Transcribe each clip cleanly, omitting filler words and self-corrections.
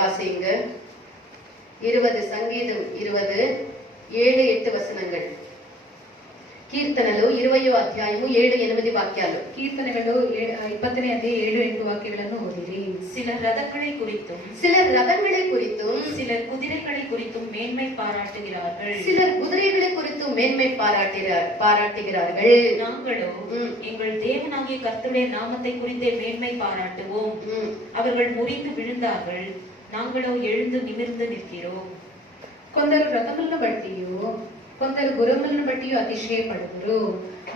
வாசிங்க. 20 சங்கீதம் 20 7 8 వచనங்கள். కీర్తనలు 20వ అధ్యాయము 7 8 వాక్యాలు. కీర్తనలు 20ನೇ ಅಧ್ಯಾಯ 7 8 ವಾಕ್ಯಗಳನ್ನು ಓದಿರಿ. சிலர் ரதங்களை குறித்தும் சிலர் குதிரைகளை குறித்தும் மேன்மை பாராட்டுகிறார்கள். சிலர் குதிரைகளை குறித்தும் மேன்மை பாராட்டுகிறார்கள். நாங்களோ எங்கள் தேவனாகிய கர்த்தருடைய நாமத்தை குறித்தே மேன்மை பாராட்டுவோம். அவர்கள் முறிந்து விழுந்தார்கள், நாங்களோ எழுந்து நிமிர்ந்து நிற்கிறோம். కొందరు రథములను బట్టి కొందరు గుర్రములను బట్టి అతిశయపడుదురు.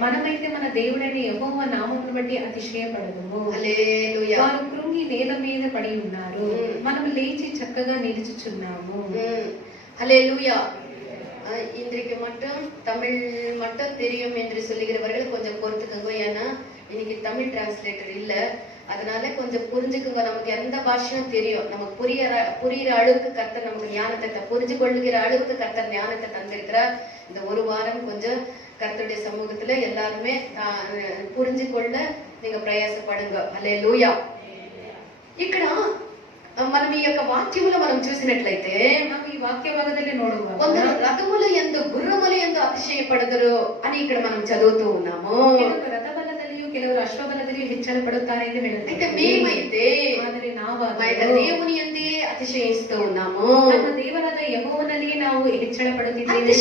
మనమైతే మన దేవుడైన యెహోవా నామమును బట్టి అతిశయపడదుము. హల్లెలూయా. వారు కృంగి నేల మీద పడి ఉన్నారు, మనం లేచి చక్కగా నిలుచుచున్నాము. ஹல்லேலூயா. இன்றைக்கு மட்டும் தமிழ் மட்டும் தெரியும் என்று சொல்லுகிறவர்கள் கொஞ்சம் பொறுத்துக்கோங்க. ஏன்னா இன்னைக்கு தமிழ் டிரான்ஸ்லேட்டர் இல்ல, அதனால கொஞ்சம் புரிஞ்சுக்குங்க. நமக்கு எந்த பாஷையும் தெரியும், நமக்கு புரியுற அளவுக்கு கர்த்தர் நமக்கு ஞானத்தை புரிஞ்சு கொள்ளுகிற அளவுக்கு கர்த்தர் ஞானத்தை தந்திருக்கிறார். இந்த ஒரு வாரம் கொஞ்சம் கர்த்தருடைய சமூகத்துல எல்லாருமே புரிஞ்சு கொள்ள நீங்க பிரயாசப்படுங்க. హల్లెలూయా. ఇక్కడ మనం ఈ యొక్క వాక్యములో మనం చూసినట్లయితే మనం ఈ వాక్య భాగದಲ್ಲಿ ನೋಡುವಾಗ కొందరు రథములు యందు గుర్రములు యందు అతిశయపడుదురు అని ఇక్కడ మనం చదువుతూ ఉన్నాము. రథబలదಲ್ಲಿಯೂ ಕೆಲವರು ಅಶ್ವಬಲದಲ್ಲಿಯೂ ಹೆಚ್ಚಳ ಪಡುತ್ತಾರೆ ಎಂದು ಹೇಳುತ್ತಾರೆ. అయితే మేమైతే ಆದರೆ ನಾವು దేవుని యందే అతిశయిస్తూ ఉన్నాము. ನಮ್ಮ ದೇವರಾದ ಯೆಹೋವನಲ್ಲಿಯೇ ನಾವು ಹೆಚ್ಚಳ ಪಡುತ್ತಿದ್ದೇವೆ.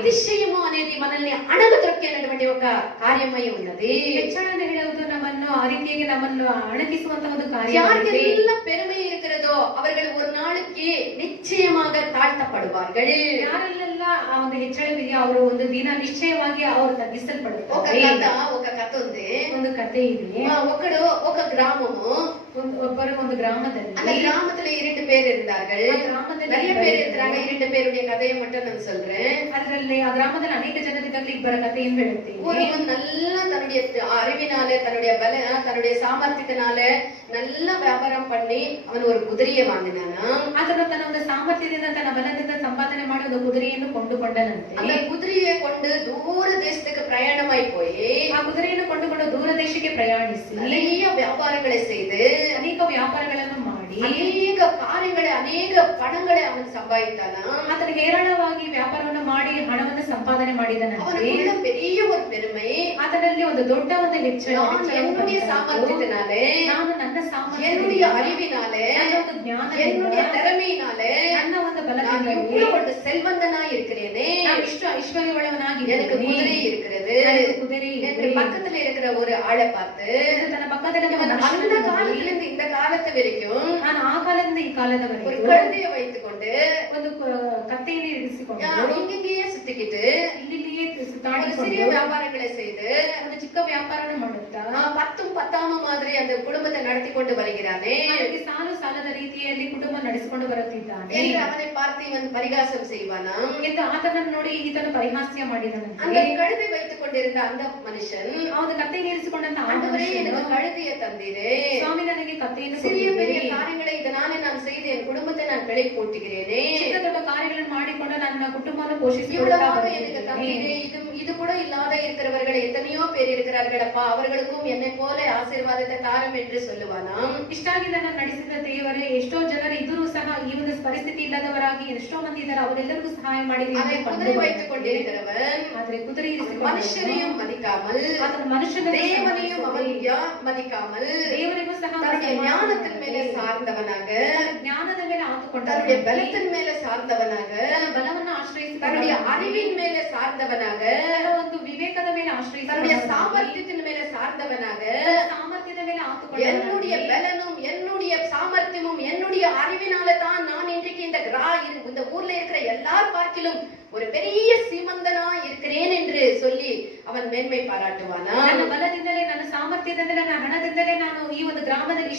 అతిశయము అనేది మనల్ని అణగదొక్కేటువంటి ఒక కార్యమై ఉన్నది. ಹೆಚ್ಚಳ ಅಂತ ಹೇಳುವುದು ನಮ್ಮನ್ನು ಆ ರೀತಿಯಾಗಿ ನಮ್ಮನ್ನು ಅಣಗಿಸುವಂತಹ ಒಂದು ಕಾರ್ಯ. ಯಾರಿಗೆಲ್ಲ பெருமை இருக்கிறதோ அவர்கள் ஒரு நாளுக்கு நிச்சயமாக தாழ்த்தப்படுவார்கள். ಯಾರೆಲ್ಲ ಆ ಒಂದು ಹೆಚ್ಚಳವಿದೆಯೋ ಅವರು ಒಂದು ದಿನ ನಿಶ್ಚಯವಾಗಿ ಅವರು ತಗ್ಗಿಸಲ್ಪಡುತ್ತಾರೆ. ఒక కథ ఉంది, ಒಂದು ಕಥೆ ಇದೆ. ఒక గ్రామము, ஒவ்வொரு ಒಂದು கிராமದಲ್ಲಿ, அந்த கிராமத்துல 2 பேர் இருந்தார்கள். நிறைய பேர் இருக்கிறாங்க. 2 பேருடைய கதையை மட்டும் நான் சொல்றேன். ಅದರಲ್ಲಿ ಆ ಗ್ರಾಮದಲ್ಲಿ ಅನೇಕ ಜನರಿದ್ದಾಗ ಇಬ್ಬರ ಕಥೆಯನ್ನು ಹೇಳುತ್ತೇನೆ. ஒருவன் நல்லா தன்னுடைய அறிவினால, தன்னுடைய பல, தன்னுடைய சாமர்த்தியத்தினால நல்ல வியாபாரம் பண்ணி அவன் ஒரு குதிரையை வாங்கினானா. ಆತನು ತನ್ನ ಒಂದು ಸಾಮರ್ಥ್ಯದಿಂದ ತನ್ನ ಬಲದಿಂದ ಸಂಪಾದನೆ ಮಾಡಿ ಒಂದು ಕುದುರೆಯನ್ನು ಕೊಂಡುಕೊಂಡನಂತೆ. அந்த குதிரையை கொண்டு தூர தேசத்துக்கு பிரயாணமாய் போய் ಆ ಕುದುರೆಯನ್ನು ಕೊಂಡುಕೊಂಡು ದೂರ ದೇಶಕ್ಕೆ ಪ್ರಯಾಣಿಸಿ நிறைய வியாபாரங்களை செய்து ಅನೇಕ ವ್ಯಾಪಾರಗಳನ್ನು ಮಾಡಿ ಅನೇಕ ಕಾರ್ಯಗಳೇ, ಅನೇಕ ಪಣಗಳೇ ಅವನು ಸಂಪಾದಿತಾನ. ಆತನು ಹೇರಳವಾಗಿ ವ್ಯಾಪಾರವನ್ನು ಮಾಡಿ ಹಣವನ್ನು ಸಂಪಾದನೆ ಮಾಡಿದನಂತೆ. ಅವನಿಗೆ பெரிய ஒரு பெருமை, ಅದರಲ್ಲಿ ಒಂದು ದೊಡ್ಡ ಒಂದು ಹೆಚ್ಚಳ. என்னுடைய சாமர்த்தியத்தினாலே, ನಾನು ನನ್ನ ಸಾಮರ್ಥ್ಯ, என்னுடைய அறிவினாலே, ಒಂದು ಜ್ಞಾನ, என்னுடைய திறமையினாலே, ನನ್ನ ಒಂದು ಬಲದಿಂದ இவ்வளவு செல்வந்தனாய் இருக்கிறேனே, நான் இஷ்ட ஐஸ்வர்யவுள்ளவனாಗಿ எனக்கு குதிரை இருக்கிறது, குதிரை என்று பக்கத்துல இருக்கிற ஒரு ஆளை பார்த்து, ತನ್ನ ಪಕ್ಕದಲ್ಲಿ அந்த காலத்துல இருந்து இந்த காலத்து வரைக்கும் ನಾನು ಆ ಕಾಲದಿಂದ ಈ ಕಾಲದವರೆಗೂ ஒரு கழுதையை வைத்துக்கொண்டு ಒಂದು ಕತ್ತೆಯನ್ನು ಇರಿಸಿಕೊಂಡು இங்கேயே சுத்திக்கிட்டு ಇಲ್ಲಿಯೇ சிறிய வியாபாரங்களை செய்து ಒಂದು ಚಿಕ್ಕ ವ್ಯಾಪಾರವನ್ನು ಮಾಡುತ್ತಾ 10 10 மாதிரி அந்த குடும்பத்தை நடத்தி கொண்டு வருகிறானே. ಅದಕ್ಕೆ ಸಾಲು ಸಾಲದ ರೀತಿಯಲ್ಲಿ ಕುಟುಂಬ ನಡೆಸಿಕೊಂಡು ಬರುತ್ತಿದ್ದಾನೆ என்று அவனை பார்த்து இவன் பரிகாசம் செய்வானாம். ಎಂದು ಆತನನ್ನು ನೋಡಿ ಈತನು ಪರಿಹಾಸ್ಯ ಮಾಡಿದನಂತೆ. அந்த கழுதை வைத்துக் கொண்டிருந்த அந்த மனுஷன், ಅವನು ಕತ್ತೆಯನ್ನು ಇರಿಸಿಕೊಂಡಂತ ஆண்டவரே எனக்கு கழுதையை தந்தீரே, ಸ್ವಾಮಿ ನನಗೆ ಕತ್ತೆಯನ್ನು சிறிய பெரிய காரியங்களை இதனாலே நான் செய்து என் குடும்பத்தை நான் பிழை போட்டுகிறேனே, ಚಿಕ್ಕ ದೊಡ್ಡ ಕಾರ್ಯಗಳನ್ನು ಮಾಡಿಕೊಂಡು ನನ್ನ ಕುಟುಂಬವನ್ನು ಪೋಷಿಸಿಕೊಳ್ಳುತ್ತಾ இவ்வளவாக எனக்கு தந்தீரே. இது கூட இல்லாத இருக்கிறவர்கள் எத்தனையோ பேர் இருக்கிறார்கள் அப்பா, அவர்களுக்கும் என்னை போல ஆசீர்வாதத்தை தாரும் என்று சொல்லுவானாம். ಇಷ್ಟಾಗಿ ನನ್ನ ನಡೆಸಿದ ದೇವರೇ, ಎಷ್ಟೋ ಜನರು ಇದ್ರೂ ಸಹ ಈ ಒಂದು ಪರಿಸ್ಥಿತಿ ಇಲ್ಲದವರಾಗಿ ಎಷ್ಟೋ ಮಂದಿ ಇದ್ದಾರೆ, ಅವರೆಲ್ಲರಿಗೂ ಸಹಾಯ ಮಾಡಿ. குதிரை வைத்துக் கொண்டிருக்கிறவன் ಆದ್ರೆ ಕುದುರೆ மனுஷனையும் மதிக்காமல், ಮನುಷ್ಯನ தேவனையும் மதிக்காமல், ದೇವರಿಗೂ ಸಹ தன்னுடைய ஞானத்தின் மேலே சார்ந்தவனாக, ಜ್ಞಾನದ ಮೇಲೆ ಆತುಕೊಂಡ, தன்னுடைய பலத்தின் மேலே சார்ந்தவனாக, ಬಲವನ್ನು ಆಶ್ರಯಿಸಿ, தன்னுடைய அறிவின் மேலே சார்ந்தவனாக, ಒಂದು ವಿವೇಕದ ಮೇಲೆ ಆಶ್ರಯಿಸಿ, தன்னுடைய சாமர்த்தியத்தின் மேலே சார்ந்தவனாக, ಸಾಮರ್ಥ್ಯದ ಮೇಲೆ ಆತುಕೊಂಡ, என்னுடைய பலனும் என்னுடைய சாமர்த்தியமும் என்னுடைய அறிவினால தான் நான் இன்றைக்கு இந்த ஊர்ல இருக்கிற எல்லார் பார்க்கிலும் ஒரு பெரிய சீமந்தனா இருக்கிறேன் என்று சொல்லி அவன் மேன்மை பாராட்டுவானா. ನನ್ನ ಬಲದಿಂದಲೇ, ನನ್ನ ಸಾಮರ್ಥ್ಯದಿಂದಲೇ, ನನ್ನ ಹಣದಿಂದಲೇ ನಾನು ಈ ಒಂದು ಗ್ರಾಮದಲ್ಲಿ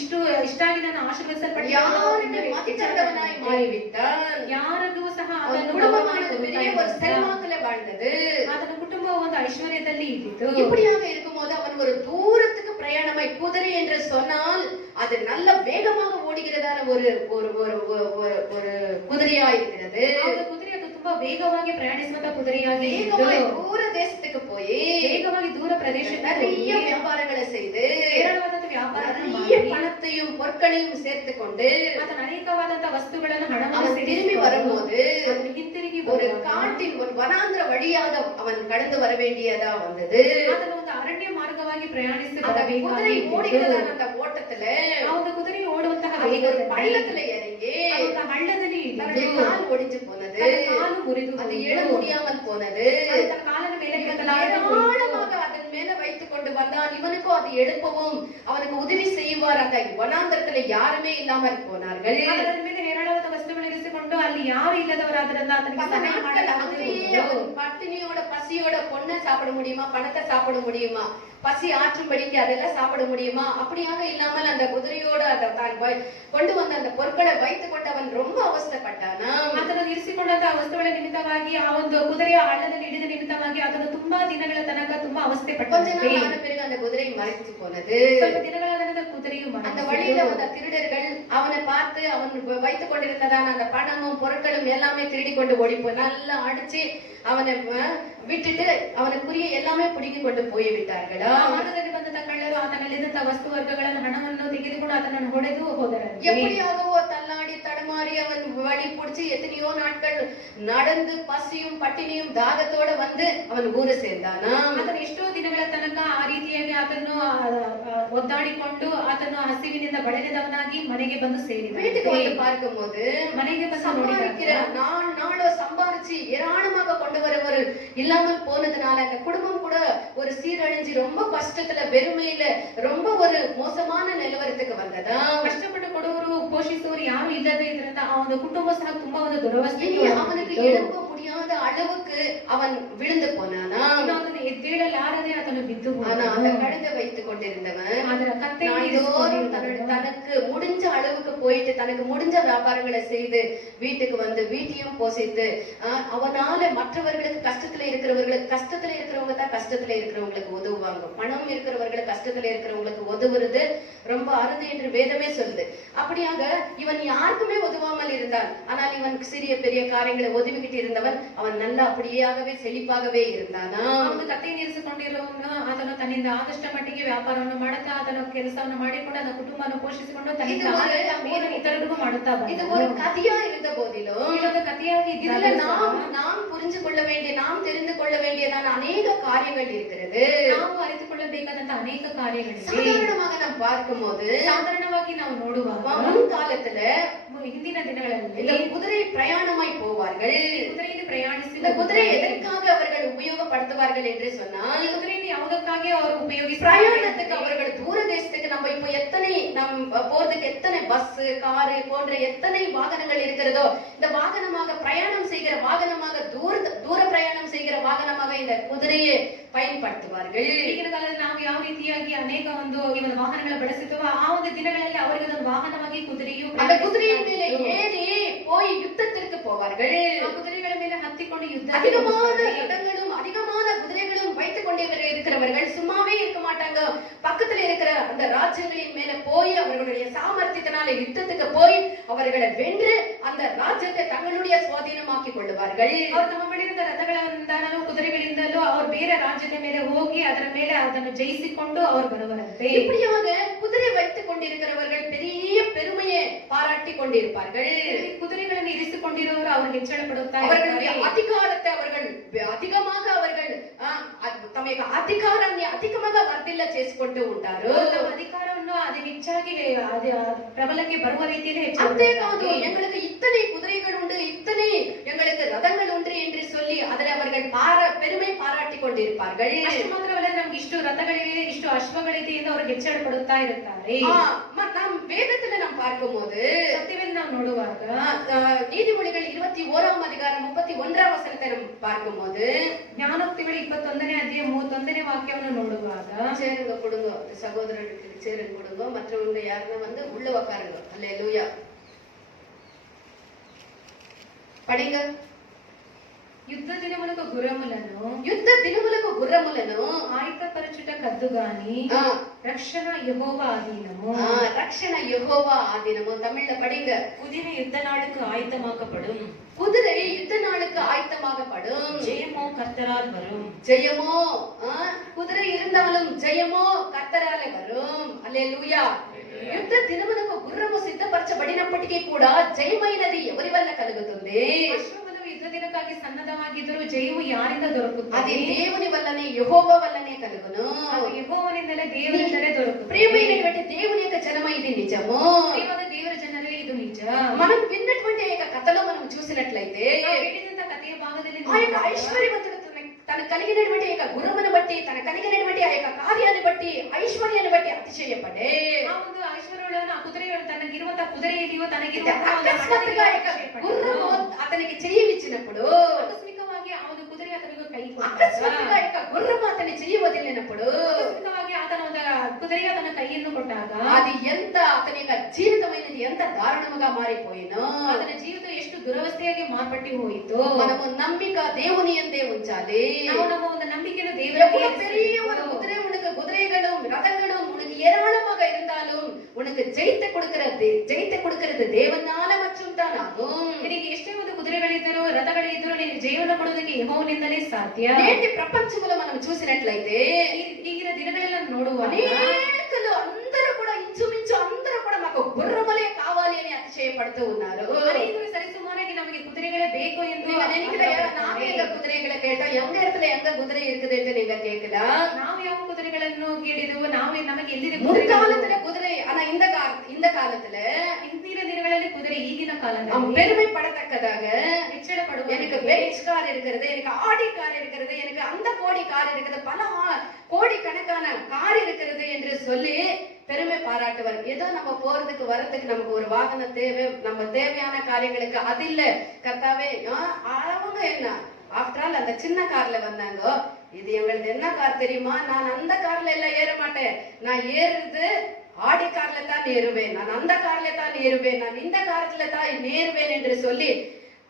ಇಷ್ಟಾಗಿ ನಾನು ಆಶೀರ್ವದಿಸಲ್ಪಟ್ಟೆ. யாருமே மதிக்காதவனாய் மாறிவிட்டான். ಯಾರಿಗೂ ಸಹ ಅದನ್ನು குடும்பமானது பெரிய ஒரு செல்வாக்குல வாழ்ந்தது. ಅದರ ಕುಟುಂಬ ಒಂದು ಐಶ್ವರ್ಯದಲ್ಲಿ ಇದ್ದಿತು. இப்படியாக இருக்கும்போது அவன் ஒரு தூரத்துக்கு பிரயாணமாய், குதிரை என்று சொன்னால் அது நல்ல வேகமாக ஓடுகிறதான ஒரு ஒரு குதிரையா இருக்கிறது. ಕುದುರೆ ಅದು ತುಂಬಾ ವೇಗವಾಗಿ ಪ್ರಯಾಣಿಸುವಂತ ಕುದುರೆಯಾಗಿ ದೂರ தேசத்துக்கு போய் ವೇಗವಾಗಿ ದೂರ ಪ್ರದೇಶಕ್ಕೆ நிறைய வியாபாரங்களை செய்து ஏராளವಾದ ವ್ಯಾಪಾರಗಳನ್ನು நிறைய பணத்தை பணத்தையும் பொற்களையும் சேர்த்து கொண்டு ಆತನ ಅನೇಕವಾದಂತಹ ವಸ್ತುಗಳನ್ನು ಹಣವನ್ನು அவன் திரும்பி ಸೇರಿಸಿಕೊಂಡು வரும்போது ಆತನು ಹಿಂತಿರುಗಿ ஒரு ಬರುವಾಗ காட்டின் ஒரு வனாந்திர வழியாக அவன் கடந்து வர வேண்டியதா வந்தது. ಆತನು ಒಂದು ಅರಣ್ಯ ಮಾರ್ಗವಾಗಿ ಪ್ರಯಾಣಿಸಿ அந்த குதிரை ಬರಬೇಕಾಗಿತ್ತು. ஓடுகிறதான அந்த ஓட்டத்துல ಆ ಒಂದು ಕುದುರೆ ಓಡುವಂತಹ அது ஒரு ವೇಗದಲ್ಲಿ பள்ளத்துல இறங்கி ಆ ಒಂದು ಹಳ್ಳದಲ್ಲಿ தன்னுடைய ಇಳಿದು கால் ஒடிஞ்சு போனது, ತನ್ನ ಕಾಲು ಮುರಿದು அது ಹೋಯಿತು. எழ முடியாமல் போனது. ಅದು ತನ್ನ ಕಾಲಿನ ಮೇಲೆ ಕೆತ್ತಲಾಗದೆ ಹೋಯಿತು. ஏராளமாக அதன் மேல வைத்துக் கொண்டு வந்தான். இவனுக்கும் அது எழுப்பவும் அவனுக்கு உதவி செய்வார். அந்த வனாந்தரத்துல யாருமே இல்லாமல் போனார்கள். ಅದರ ಮೇಲೆ ಹೇರಳವಾದ ವಸ್ತುಗಳನ್ನು ಇರಿಸಿಕೊಂಡು ಅಲ್ಲಿ ಯಾರು ಇಲ್ಲದವರಾದ್ರಿಂದ ಆತನಿಗೆ பல ಸಹಾಯ நாட்கள் ಮಾಡಲಾಗದೆ அங்கேயே ಹೋದನು. அவன் பட்டினியோட பசியோட பொண்ணை சாப்பிட முடியுமா, பணத்தை சாப்பிட முடியுமா, பசி ஆற்றும்படிக்கு அதெல்லாம் சாப்பிட முடியுமா? அப்படியாக இல்லாமல் அந்த குதிரையோட அந்த தான் கொண்டு வந்த அந்த பொருட்களை வைத்துக் கொண்டு அவன் ரொம்ப அவஸ்தைப்பட்டானா. ಆತನು ಇರಿಸಿಕೊಂಡಂತಹ ವಸ್ತುಗಳ ನಿಮಿತ್ತವಾಗಿ ಆ ಒಂದು ಕುದುರೆಯ ಹಳ್ಳದಲ್ಲಿ ಹಿಡಿದ ನಿಮಿತ್ತವಾಗಿ ಆತನು ತುಂಬಾ ದಿನಗಳ ತನಕ ತುಂಬಾ ಅವಸ್ಥೆ கொஞ்ச ಪಟ್ಟಂತೆ. நாள் ஆன பிறகு அந்த குதிரை மறைத்து போனது. ಸ್ವಲ್ಪ ದಿನಗಳಾದ ನಂತರ ಕುದುರೆಯು அந்த ಮರಣಿಸಿತು. வழியில வந்த திருடர்கள் அவனை பார்த்து அவன் வைத்துக் கொண்டிருந்ததான அந்த பணமும் பொருட்களும் எல்லாமே திருடி கொண்டு ஓடிப்போ நல்லா அடிச்சு அவனை விட்டுட்டு அவனுக்குரிய எல்லாமே பிடிக்கி கொண்டு போய் விட்டார்களா. ಆ ಮಾರ್ಗದಲ್ಲಿ ಬಂದಂತಹ ಕಳ್ಳರು ಆತನಲ್ಲಿದ್ದಂತಹ ವಸ್ತು ವರ್ಗಗಳನ್ನು ಹಣವನ್ನು ತೆಗೆದುಕೊಂಡು ಆತನನ್ನು ಹೊಡೆದು ಹೋದರಂತೆ. எப்படியாகவோ தள்ளாடி தடுமாறி அவன் வழி பிடிச்சு எத்தனையோ நாட்கள் நடந்து பசியும் பட்டினியும் தாகத்தோட வந்து அவன் ஊரை சேர்ந்தானா. ಆತನು ಎಷ್ಟೋ ದಿನಗಳ ತನಕ ಆ ರೀತಿಯಾಗಿ ಆತನು ಒದ್ದಾಡಿಕೊಂಡು ಆತನು ಹಸಿವಿನಿಂದ ಬಳಲಿದವನಾಗಿ ಮನೆಗೆ ಬಂದು வீட்டுக்கு வந்து ಸೇರಿದ. பார்க்கும் போது ಮನೆಗೆ ಬಂದು சம்பாதிக்கிற ನೋಡಿದಾಗ நாளோ சம்பாதிச்சு ஏராளமாக கொண்டு வரவர் இல்லாமல் போனதுனால அந்த குடும்பம் கூட ஒரு சீரழிஞ்சு ரொம்ப கஷ்டத்துல வெறுமையில ரொம்ப ஒரு மோசமான நிலவரத்துக்கு வந்ததா. ಕಷ್ಟಪಟ್ಟು ಕೊಡುವರು ಪೋಷಿಸುವರು ಯಾರು ಇಲ್ಲದೆ ಇದರಿಂದ ಆ ಒಂದು ಕುಟುಂಬ ಸಹ ತುಂಬಾ ಒಂದು ದುರವಸ್ಥೆಗೆ இனி அவனுக்கு ಒಳಗಾಗಿತ್ತು. எழும்ப முடியாத அளவுக்கு அவன் விழுந்து போனானா. ಇನ್ನು ಅದನ್ನು ಎದ್ದೇಳಲಾರದೆ ಆತನು ಬಿದ್ದು ஆனா ಹೋದನು. அந்த கழுதை வைத்துக் கொண்டிருந்தவன் ಅದರ ಕತ್ತೆಯನ್ನು நாள்தோறும் ಇರಿಸಿಕೊಂಡಿದ್ದವನು தனக்கு முடிஞ்ச அளவுக்கு போயிட்டு தனக்கு முடிஞ்ச வியாபாரங்களை செய்து வீட்டுக்கு வந்து வீட்டையும் போசித்து அவனால மற்றவர்களுக்கு கஷ்டத்துல இருக்கிறவங்க தான் கஷ்டத்துல இருக்கிறவங்களுக்கு உதவுவாங்க. பணம் இருக்கிறவர்களுக்கு கஷ்டத்துல இருக்கிறவங்களுக்கு உதவுறது ரொம்ப அருது என்று வேதமே சொல்லுது. அப்படியாக இவன் யாருக்குமே உதவாமல் இருந்தான். ஆனால் இவன் சிறிய பெரிய காரியங்களை உதவிக்கிட்டு இருந்தவன் அவன் நல்லா அப்படியாகவே செழிப்பாகவே இருந்தானா. ಅವನು ಕತ್ತೆಯನ್ನು ಇರಿಸಿಕೊಂಡಿರುವವನು ಆತನು ತನ್ನಿಂದ ಆದಷ್ಟು ಮಟ್ಟಿಗೆ ವ್ಯಾಪಾರವನ್ನು ಮಾಡುತ್ತಾ ಆತನ ಕೆಲಸವನ್ನು ಮಾಡಿಕೊಂಡು ಅದರ ಕುಟುಂಬವನ್ನು ಪೋಷಿಸಿಕೊಂಡು ತನ್ನಿಂದ ಆದಷ್ಟ ಮೇಲೆ ಇತರರಿಗೂ ಮಾಡುತ್ತಾ இது ಬಂದನು. ஒரு கதையா இருந்த போதிலும் ಇದೊಂದು ಕಥೆಯಾಗಿ இதுல ಇದ್ದಾಗ நாம் புரிஞ்சு கொள்ள வேண்டிய நாம் தெரிந்து கொள்ள வேண்டியதான அநேக காரியங்கள் இருக்கிறது. ನಾವು ಅರಿತುಕೊಳ್ಳಬೇಕಾದಂತಹ ಅನೇಕ ಕಾರ್ಯಗಳಿವೆ. சாதாரணமாக நாம் பார்க்கும்போது ಸಾಧಾರಣವಾಗಿ ನಾವು ನೋಡುವಾಗ முன்காலத்துல ಹಿಂದಿನ ದಿನಗಳಲ್ಲಿ இந்த குதிரை பிரயாணமாய் போவார்கள். ಕುದುರೆಯಲ್ಲಿ ಪ್ರಯಾಣಿಸಿ இந்த குதிரை எதற்காக அவர்கள் உபயோகப்படுத்துவார்கள் என்று சொன்னால் ಈ ಕುದುರೆಯನ್ನು ಯಾವುದಕ್ಕಾಗಿ ಅವರು பிரயாணத்துக்கு அவர்கள் தூர தேசத்துக்கு நம்ம இப்போ எத்தனை நம் போறதுக்கு எத்தனை பஸ் காரு போன்ற எத்தனை வாகனங்கள் இருக்கிறதோ இந்த வாகனமாக பிரயாணம் செய்கிற வாகனமாக தூர பிரயாணம் செய்கிற வாகனமாக இந்த குதிரையை பயன்படுத்துவார்கள். ಈಗಿನ ಕಾಲದಲ್ಲಿ ನಾವು ಯಾವ ರೀತಿಯಾಗಿ ಅನೇಕ ಒಂದು ಇವನ ವಾಹನಗಳ ಬಳಸುತ್ತೇವೋ ಆ ಒಂದು ದಿನಗಳಲ್ಲಿ ಅವರಿಗೆ ಒಂದು ವಾಹನವಾಗಿ ಕುದುರೆಯು அந்த குதிரையின் மேலே ஏறி போய் யுத்தத்திற்கு போவார்கள். ಆ ಕುದುರೆಗಳ ಮೇಲೆ ಹತ್ತಿಕೊಂಡು ಯುದ್ಧ அதிகமான ரதங்களும் அதிகமான குதிரைகளும் வைத்துக் கொண்டே இருக்கிறவர்கள் சும்மாவே இருக்க மாட்டாங்க. பக்கத்துல இருக்கிற அந்த ராஜ்யங்களின் மேல போய் அவர்களுடைய சாமர்த்தியத்தினால யுத்தத்துக்கு போய் அவர்களை வென்று அந்த ராஜ்யத்தை தங்களுடைய சுவாதீனமாக்கி கொள்ளுவார்கள். ಅವರು ತಮ್ಮ ಬಳಿ ಇರುವ ರಥಗಳಿಂದಲೂ ಕುದುರೆಗಳಿಂದಲೂ ಅವರು ಬೇರೆ ರಾಜ್ಯದ ಮೇಲೆ ಹೋಗಿ ಅದರ ಮೇಲೆ ಅದನ್ನು ಜಯಿಸಿಕೊಂಡು ಅವರು ಬರುವರಂತೆ. இப்படியாக குதிரை வைத்துக் கொண்டிருக்கிறவர்கள் பெரிய பெருமையை பாராட்டி கொண்டிருப்பார்கள். ಕುದುರೆಗಳನ್ನು ಇರಿಸಿಕೊಂಡಿರುವವರು ಅವರು ಹೆಚ್ಚಳ ಪಡುತ್ತಾ அவர்களுடைய ಇರ್ತಾರೆ. அதிகாரத்தை அவர்கள் அதிகமாக அவர்கள் తమ యొక్క అధికారాన్ని అధికமாக వర్ధిల్ల చేసుకుంటూ ఉంటారు. ತಮ್ಮ ಅಧಿಕಾರವನ್ನು ಅದು ಹೆಚ್ಚಾಗಿ ಪ್ರಬಲಕ್ಕೆ ಬರುವ ರೀತಿಯಲ್ಲಿ అంతేకాదు ಹೆಚ್ಚಾಗಿ எங்களுக்கு இத்தனை குதிரைகள் உண்டு இத்தனை எங்களுக்கு ரதங்கள் உண்டு என்று சொல்லி அதில் அவர்கள் பெருமை பாராட்டி கொண்டிருப்பார்கள். ಅಷ್ಟು ಮಾತ್ರವಲ್ಲ ನಮ್ಗೆ ಇಷ್ಟು ರಥಗಳಿವೆ ಇಷ್ಟು ಅಶ್ವಗಳಿದೆ ಎಂದು ಅವರು ಹೆಚ್ಚಳ ಪಡುತ್ತಾ ಇರುತ್ತಾರೆ. நாம் வேதத்துல நாம் பார்க்கும்போது ಸತ್ಯದಲ್ಲಿ ನಾವು ನೋಡುವಾಗ நீதிமொழிகள் 21ஆம் அதிகாரம் 31ஆம் வசனத்தை நாம் பார்க்கும்போது ಜ್ಞಾನೋಕ್ತಿಗಳು 21ನೇ ಅಧ್ಯಾಯ 31ನೇ ವಾಕ್ಯವನ್ನು ನೋಡುವಾಗ சேருங்க கொடுங்க சகோதரர்களுக்கு சேருங்க கொடுங்க மற்றவங்க யாருன்னா வந்து உள்ள உட்காருங்க. அல்லேலூயா. படிங்க. యుద్ధ దినములకు గుర్రములను ఆయుధపరచుట కద్దు గాని రక్షణ యెహోవా ఆధీనము. రక్షణ యెహోవా ఆధీనము. தமிழ்ல படிங்க. குதிரை யுத்த நாளுக்கு ஆயத்தமாக்கப்படும். குதிரை யுத்த நாளுக்கு ஆயத்தமாகப்படும். ஜெயமோ கர்த்தரால் வரும். ஜெயமோ குதிரை இருந்தாலும் ஜெயமோ கர்த்தராலே வரும். அல்லேலூயா. యుద్ధ దినమునకు గుర్రము సిద్ధపరచబడినప్పటికీ కూడా జయమైనది ఎవరి వల్ల కలుగుతుంది? ಅಶ್ವಗಳು ಯುದ್ಧ ದಿನಕ್ಕಾಗಿ ಸನ್ನದ್ಧವಾಗಿದ್ದರೂ ಜಯವು ಯಾರಿಂದ ದೊರಕುತ್ತದೆ? అది దేవుని వల్లనే, యెహోవా వల్లనే కలుగును. ಅದು ಯೆಹೋವನಿಂದಲೇ, ದೇವರಿಂದಲೇ ದೊರಕುತ್ತದೆ. ప్రియమైనటువంటి దేవుని యొక్క జనమ ఇది నిజము. ಪ್ರಿಯವಾದ ದೇವರ ಜನರೇ ಇದು ನಿಜ. మనం విన్నటువంటి ఆ యొక్క కథలో మనం చూసినట్లయితే ನಾವು ಹೇಳಿದಂತ ಕಥೆಯ ಭಾಗದಲ್ಲಿ ఆ యొక్క ఐశ్వర్యవంతుడు తన కలిగినటువంటి యొక్క గురువును బట్టి, తన కలిగినటువంటి ఆ యొక్క కార్యాన్ని బట్టి, ఐశ్వర్యాన్ని బట్టి అతిశయపడే ಆ ಒಂದು ಐಶ್ವರ್ಯಗಳನ್ನು ಆ ಕುದುರೆಗಳು ತನಗಿರುವಂತ ಕುದುರೆಯಲ್ಲಿಯೋ ತನಗಿರುವಂತ అకస్మాత్తుగా ఆ యొక్క గుర్రము అతనికి చెయ్యిచ్చినప్పుడు, ಆಕಸ್ಮಿಕವಾಗಿ ಆ ಒಂದು ಕುದುರೆ ಆತನಿಗೆ ಕೈ అకస్మాత్తుగా ఆ యొక్క గుర్రము అతని చెయ్యి వదిలినప్పుడు, ಆಕಸ್ಮಿಕವಾಗಿ ಆತನ ಒಂದು ಕುದುರೆಗೆ ಆತನ ಕೈಯನ್ನು ಕೊಟ್ಟಾಗ అది ఎంత అతని యొక్క జీవితమైనది ఎంత దారుణముగా మారిపోయినో. ಆತನ ಜೀವಿತ ಎಷ್ಟು ದುರವಸ್ಥೆಯಾಗಿ ಮಾರ್ಪಟ್ಟು ಹೋಯಿತು. మనము నమ్మిక దేవుని యందే ఉంచాలి. ನಾವು ನಮ್ಮ ಒಂದು ನಂಬಿಕೆಯನ್ನು எவ்வளவு பெரிய ದೇವರಿಗೆ ஒரு குதிரை உனக்கு குதிரைகளும் ரதங்களும் உனக்கு ஏராளமாக இருந்தாலும் உனக்கு ஜெயித்து கொடுக்கிறது தேவனால மற்றும் தான் ஆகும். ನಿನಗೆ ಎಷ್ಟೇ ಒಂದು ಕುದುರೆಗಳಿದ್ದರೂ ರಥಗಳಿದ್ದರೂ ನಿನಗೆ ಜೀವನ ಕೊಡುವುದಕ್ಕೆ ಯೆಹೋವನಿಂದಲೇ ಸಾಧ್ಯ. నేటి ప్రపంచంలో మనం చూసినట్లయితే ಈಗಿನ ದಿನಗಳೆಲ್ಲ ನೋಡುವಾಗ అనేకులు అందరూ కూడా ఇంచుమించు అందరూ కూడా మాకు గుర్రములే కావాలి అని అతిశయపడుతూ ఉన్నారు. ಅನೇಕರು ಸರಿಸುಮಾರಾಗಿ ನಮಗೆ ಕುದುರೆಗಳೇ ಬೇಕು ಎಂದು நீங்க நினைக்கல நாம எங்க குதிரைகளை கேட்டோம், எங்க இடத்துல எங்க குதிரை இருக்குதுன்னு நீங்க கேட்கலாம். ನಾವು ಯಾವ ಕುದುರೆಗಳನ್ನು ಕೇಳಿದೆವು, ನಾವು ನಮಗೆ ಎಲ್ಲಿದೆ முற்காலத்துல குதிரை, ஆனா இந்த காலத்துல ಹಿಂದಿನ ದಿನಗಳಲ್ಲಿ ಕುದುರೆ ಈಗಿನ நாம் ಕಾಲದಲ್ಲಿ பெருமைப்படத்தக்கதாக ಹೆಚ್ಚಳ ಪಡುವ எனக்கு பெஞ்ச் கார் இருக்கிறது, எனக்கு ஆடி கார் இருக்கிறது, எனக்கு அந்த கோடி கார் இருக்கிறது, பல கோடி கணக்கான கார் இருக்கிறது என்று சொல்லி பெருமை பாராட்டுவார். ஏதோ நம்ம போறதுக்கு வரதுக்கு நமக்கு ஒரு வாகனம் தேவை, நம்ம தேவையான காரியங்களுக்கு அது இல்ல கர்த்தாவே. அவங்க என்ன ஆஃப்டர் ஆல் அந்த சின்ன கார்ல வந்தாங்க, இது எங்களுக்கு என்ன கார் தெரியுமா, நான் அந்த கார்ல எல்லாம் ஏற மாட்டேன், நான் ஏறுறது ஆடி கார்ல தான் ஏறுவேன், நான் அந்த கார்ல தான் ஏறுவேன், நான் இந்த கார்ல தான் ஏறுவேன் என்று சொல்லி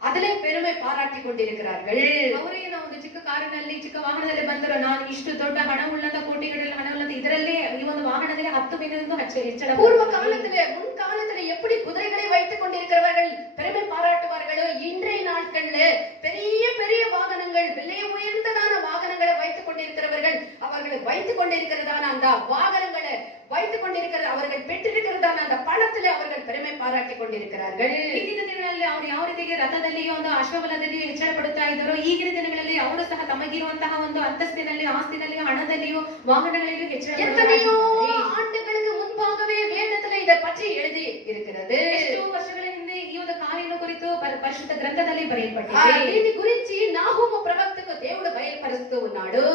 அதிலே பெருமை பாராட்டி கொண்டிருக்கிறார்கள். ಅವರೇನ ಒಂದು ಚಿಕ್ಕ ಕಾರಿನಲ್ಲಿ ಚಿಕ್ಕ ವಾಹನದಲ್ಲಿ ಬಂದರು, ನಾನು ಇಷ್ಟು ದೊಡ್ಡ ಹಣವುಳ್ಳಂತ ಕೋಟಿಗಳಲ್ಲಿ ಹಣವುಳ್ಳಂತ ಇದರಲ್ಲಿ ಈ ಒಂದು ವಾಹನದಲ್ಲಿ 10 ಮಿಲಿಯನ್ ಹೆಚ್ಚಳ. பூர்வ காலத்திலே முன் காலத்திலே எப்படி குதிரைகளை வைத்துக் கொண்டிருக்கிறவர்கள் பெருமை பாராட்டுவார்களோ, இன்றைய நாட்கள்ல பெரிய பெரிய வாகனங்கள், விலை உயர்ந்ததான வாகனங்களை வைத்துக் கொண்டிருக்கிறவர்கள் அவர்கள் வைத்துக் கொண்டிருக்கிறதான அந்த வாகனங்களை வைத்துக் கொண்டிருக்கிறது, அவர்கள் பெற்றிருக்கிறதான அந்த பணத்திலே அவர்கள் பெருமை பாராட்டி கொண்டிருக்கிறார்கள். ಹಿಂದಿನ ದಿನಗಳಲ್ಲಿ ಅವರು ಯಾವ ರೀತಿಗೆ ರಥದಲ್ಲಿಯೋ ಒಂದು ಅಶ್ವಬಲದಲ್ಲಿಯೋ ಹೆಚ್ಚಳ ಪಡುತ್ತಾ ಇದ್ದಾರೋ, ಈಗಿನ ದಿನಗಳಲ್ಲಿ ಅವರು ಸಹ ತಮಗಿರುವಂತಹ ಒಂದು ಅಂತಸ್ತಿನಲ್ಲಿ, ಆಸ್ತಿನಲ್ಲಿಯೋ, ಹಣದಲ್ಲಿಯೋ, ವಾಹನಗಳಲ್ಲಿಯೋ ಹೆಚ್ಚಳ எத்தனையோ ஆண்டுகளுக்கு முன்பாகவே வேதத்திலே இதை பற்றி எழுதி இருக்கிறது. ಎಷ್ಟೋ ವರ್ಷಗಳ ಹಿಂದೆ ಈ ಒಂದು ಕಾರ್ಯವನ್ನು ಕುರಿತು ಪರಿಶುದ್ಧ గ్రంథದಲ್ಲಿ ಬರೆಯಲ್ಪಟ್ಟಿದೆ. దీని గురించి నాహూము ప్రవక్తకు దేవుడు బయలుపరుస్తూ ఉన్నాడు.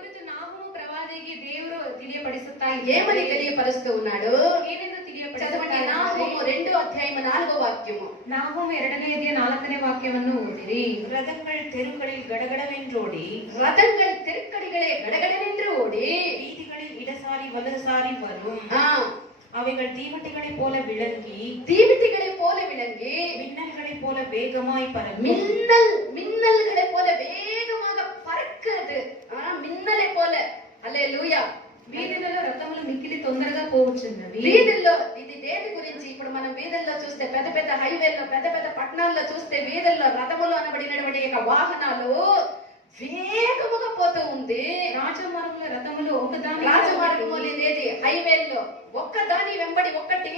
ಕುರಿತು ನಾಹೂಮ ಪ್ರವಾದಿಗೆ ದೇವರು ತಿಳಿಯಪಡಿಸುತ್ತಾ ఏమని తెలియపరుస్తూ ఉన్నాడు? ಏನೆಂದು చదవండి. నాహూము 2వ అధ్యాయము 4వ వాక్యము. ನಾಹೂಮ 2ನೇ ಅಧ್ಯಾಯ 4ನೇ ವಾಕ್ಯವನ್ನು ಓದಿರಿ. ரதங்கள் தெருக்களில் கடகடவென்றோடி, ரதங்கள் தெருக்கடிகளே கடகடவென்று ஓடி, வீதிகளில் இடசாரி வலதுசாரி வரும். அவைகள் தீவட்டிகளைப் போல விளங்கி, தீவட்டிகளைப் போல விளங்கி, மின்னல்களைப் போல வேகமாய் பறக்கும். மின்னல்களைப் போல வேகமாக பறக்குது. మిన్నలే పోల. హల్లెలూయా. వీధులలో రథములు మిక్కిలి తొందరగా పోవచ్చున్నవి. వీధుల్లో ఇది దేని గురించి? ఇప్పుడు మనం వీధుల్లో చూస్తే పెద్ద పెద్ద హైవేల్లో, పెద్ద పెద్ద పట్టణాల్లో చూస్తే వీధుల్లో రథములు అనబడినటువంటి వాహనాలు వేగముగా పోతూ ఉంది. రాజమార్గముల రథములు ఒకదాని రాజమార్గములు అనేది హైవేల్లో ఒక్కదాని వెంబడి ఒక్కటి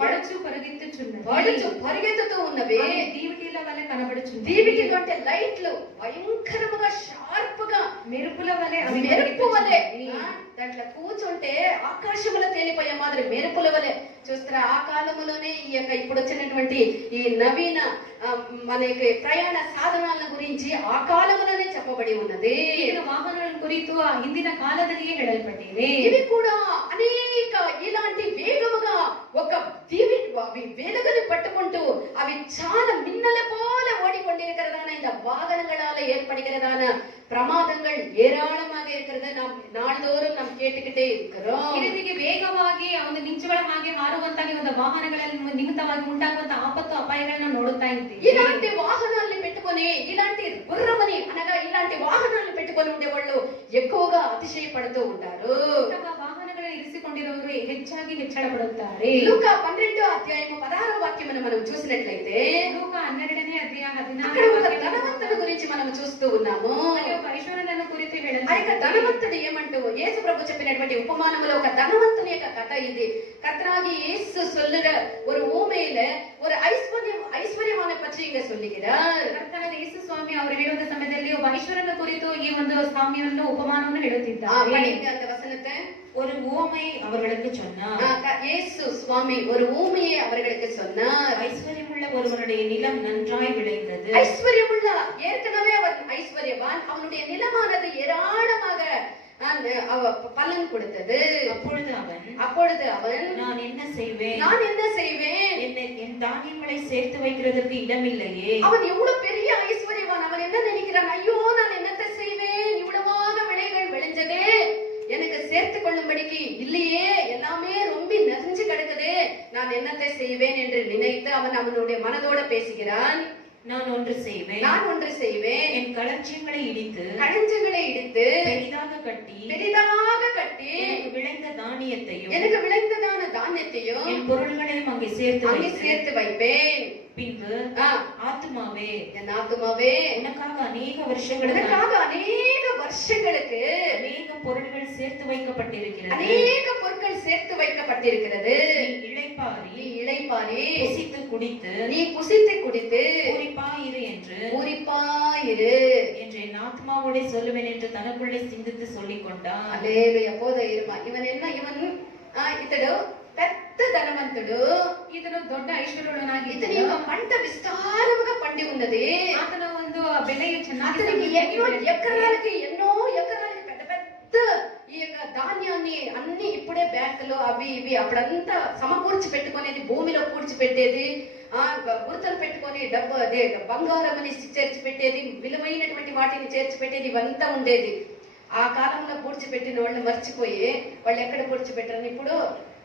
పడుచు పరిగెత్తుచున్నవి. పడుచు పరిగెత్తుతూ ఉన్నవి. దీవిటీల వలె కనబడుచున్నవి. దీవిటీలు అంటే లైట్లు భయంకరముగా షార్ప్ గా మెరుపుల వలె, మెరుపు వలె. దాంట్లో కూర్చుంటే ఆకాశములో తేలిపోయే మాదిరి మెరుపుల వలె చూస్తారా. ఆ కాలములోనే ఈ యొక్క ఇప్పుడు వచ్చినటువంటి ఈ నవీన మనకి ప్రయాణ సాధనాల గురించి ఆ కాలములోనే చెప్పబడి ఉన్నది. వాహనాల కురిತು ಹಿಂದಿನ ಕಾಲದಲ್ಲಿಯೇ ಹೇಳಲ್ಪಟ್ಟಿವೆ. ఇవి కూడా అనేక ఇలాంటి వేగముగా ఒక అవి వెలుగుని పట్టుకుంటూ అవి చాలా மின்னல போல ஓடிக்கொண்டிருக்கிறதான இந்த வாகனங்களால ஏற்படுகிறதான பிரமாதங்கள் ஏராளமாக இருக்கிறது. நாம் நாள்தோறும் நாம் கேட்டுக்கிட்டே இருக்கிறோம். ಇದಕ್ಕೆ ವೇಗವಾಗಿ ಒಂದು ಮಿಂಚುಗಳ ಹಾಗೆ ಹಾರುವಂತಹ ಒಂದು ವಾಹನಗಳಲ್ಲಿ ನಿಮಿತ್ತವಾಗಿ ಉಂಟಾಗುವಂತಹ ಆಪತ್ತು ಅಪಾಯಗಳನ್ನು ನೋಡುತ್ತಾ ಇದ್ದೀವಿ. ఇలాంటి వాహనాల్ని పెట్టుకొని, ఇలాంటి గుర్రమని అనగా ఇలాంటి వాహనాలను పెట్టుకొని ఉండేవాళ్ళు ఎక్కువగా అతిశయపడుతూ ఉంటారు. ವಾಹನಗಳು ಇರಿಸಿಕೊಂಡಿರುವವರು ಹೆಚ್ಚಾಗಿ దేవునికి ಹೆಚ್ಚಳ ಪಡುತ್ತಾರೆ. లూకా 12వ అధ్యాయము 16వ వాక్యమును మనం చూసినట్లయితే లూకా 12ನೇ ಅಧ್ಯಾಯ అక్కడ ఒక 16ನೇ ధనవంతుడి గురించి మనం చూస్తూ ఉన్నాము. ಅಲ್ಲಿ ಒಬ್ಬ ಐಶ್ವರ್ಯನನ್ನು ಕುರಿತು ఆ యొక్క ಹೇಳುತ್ತಿದ್ದಾರೆ. ధనవంతుడు ఏమంటూ యేసు ప్రభు చెప్పినటువంటి ఉపమానములో ఒక ధనవంతుని యొక్క కథ ఇది. கர்த்தராகிய இயேசு சொல்லுற ஒரு ஊமையில ஒரு ஐஸ்வர்யமான பற்றி இங்க சொல்லுகிறார். ಕರ್ತನಾದ ಯೇಸು ಸ್ವಾಮಿ ಅವರು ಹೇಳುವ ಸಮಯದಲ್ಲಿ ಒಬ್ಬ ಐಶ್ವರ್ಯನ ಕುರಿತು ಈ ಒಂದು ಸಾಮ್ಯವನ್ನು ಉಪಮಾನವನ್ನು ஆ, ಹೇಳುತ್ತಿದ್ದಾರೆ. படிங்க அந்த வசனத்தை. ஒரு உவமை அவர்களுக்கு சொன்னார். இயேசு சுவாமி ஒரு ஊமையை அவர்களுக்கு சொன்னார். ஐஸ்வர்யமுள்ள ஒருவனுடைய நிலம் நன்றாய் விளைந்தது. ஐஸ்வர்யமுள்ள ஏற்கனவே அவன் ஐஸ்வர்யவான், அவனுடைய நிலமானது ஏராளமாக பலன் கொடுத்தது. அப்பொழுது அவன் நான் என்ன செய்வேன், என் தானியங்களை சேர்த்து வைக்கிறதுக்கு இடமில்லையே. அவன் எவ்வளவு பெரிய ஐஸ்வர்யவான், அவன் என்ன நினைக்கிறான், ஐயோ நான் என்னத்தை செய்வேன், இவ்வளவாக விளைகள் விளைஞ்சதே, எனக்கு சேர்த்து கொள்ளும்படிக்கு இல்லையே, எல்லாமே ரொம்ப நெஞ்சு கிடக்குதே, நான் என்னத்தை செய்வேன் என்று நினைத்து அவன் அவனுடைய மனதோட பேசுகிறான். நான் ஒன்று செய்வேன், என் களஞ்சியங்களை இடித்து பெரிதாக கட்டி எனக்கு விளைந்த தானியத்தையும் என் பொருள்களையும் அங்கே சேர்த்து வைப்பேன். பின்பு ஆத்துமாவே, என் ஆத்துமாவே, உனக்காக அநேக வருஷங்களுக்கு அநேக பொருள்கள் சேர்த்து வைக்கப்பட்டிருக்கிறது. நீ இளைப்பாரி நீ குசித்து குடித்து பூரிப்பாயிரு என்று என் ஆத்மாவோட சொல்லுவேன் என்று தனக்குள்ளே சிந்தித்து சொல்லிக் கொண்டான். அல்லேலூயா. போதயிருமா இவன் ఇతడు పెద్ద ధనవంతుడు, ఇతను దొడ్డ ఐశ్వర్యుడనాಗಿ ఇతని యొక్క పంట విస్తారముగా పండి ఉన్నది. అతను ಒಂದು ಬೆಳೆಯು ಚೆನ್ನಾಗಿ అతనికి ఎన్నో ఎకరాలకి పెద్ద పెద్ద ఈ యొక్క ధాన్యాన్ని అన్ని ఇప్పుడే బ్యాంకులో అవి ఇవి అప్పుడంతా సమకూర్చి పెట్టుకునేది, భూమిలో పూడ్చి పెట్టేది, గుర్తలు పెట్టుకొని డబ్బు అదే బంగారం అని చేర్చి పెట్టేది, విలువైనటువంటి వాటిని చేర్చి పెట్టేది, ఇవంతా ఉండేది. ఆ కాలంలో పూడ్చిపెట్టిన వాళ్ళు మర్చిపోయి వాళ్ళు ఎక్కడ పూడ్చిపెట్టారని ఇప్పుడు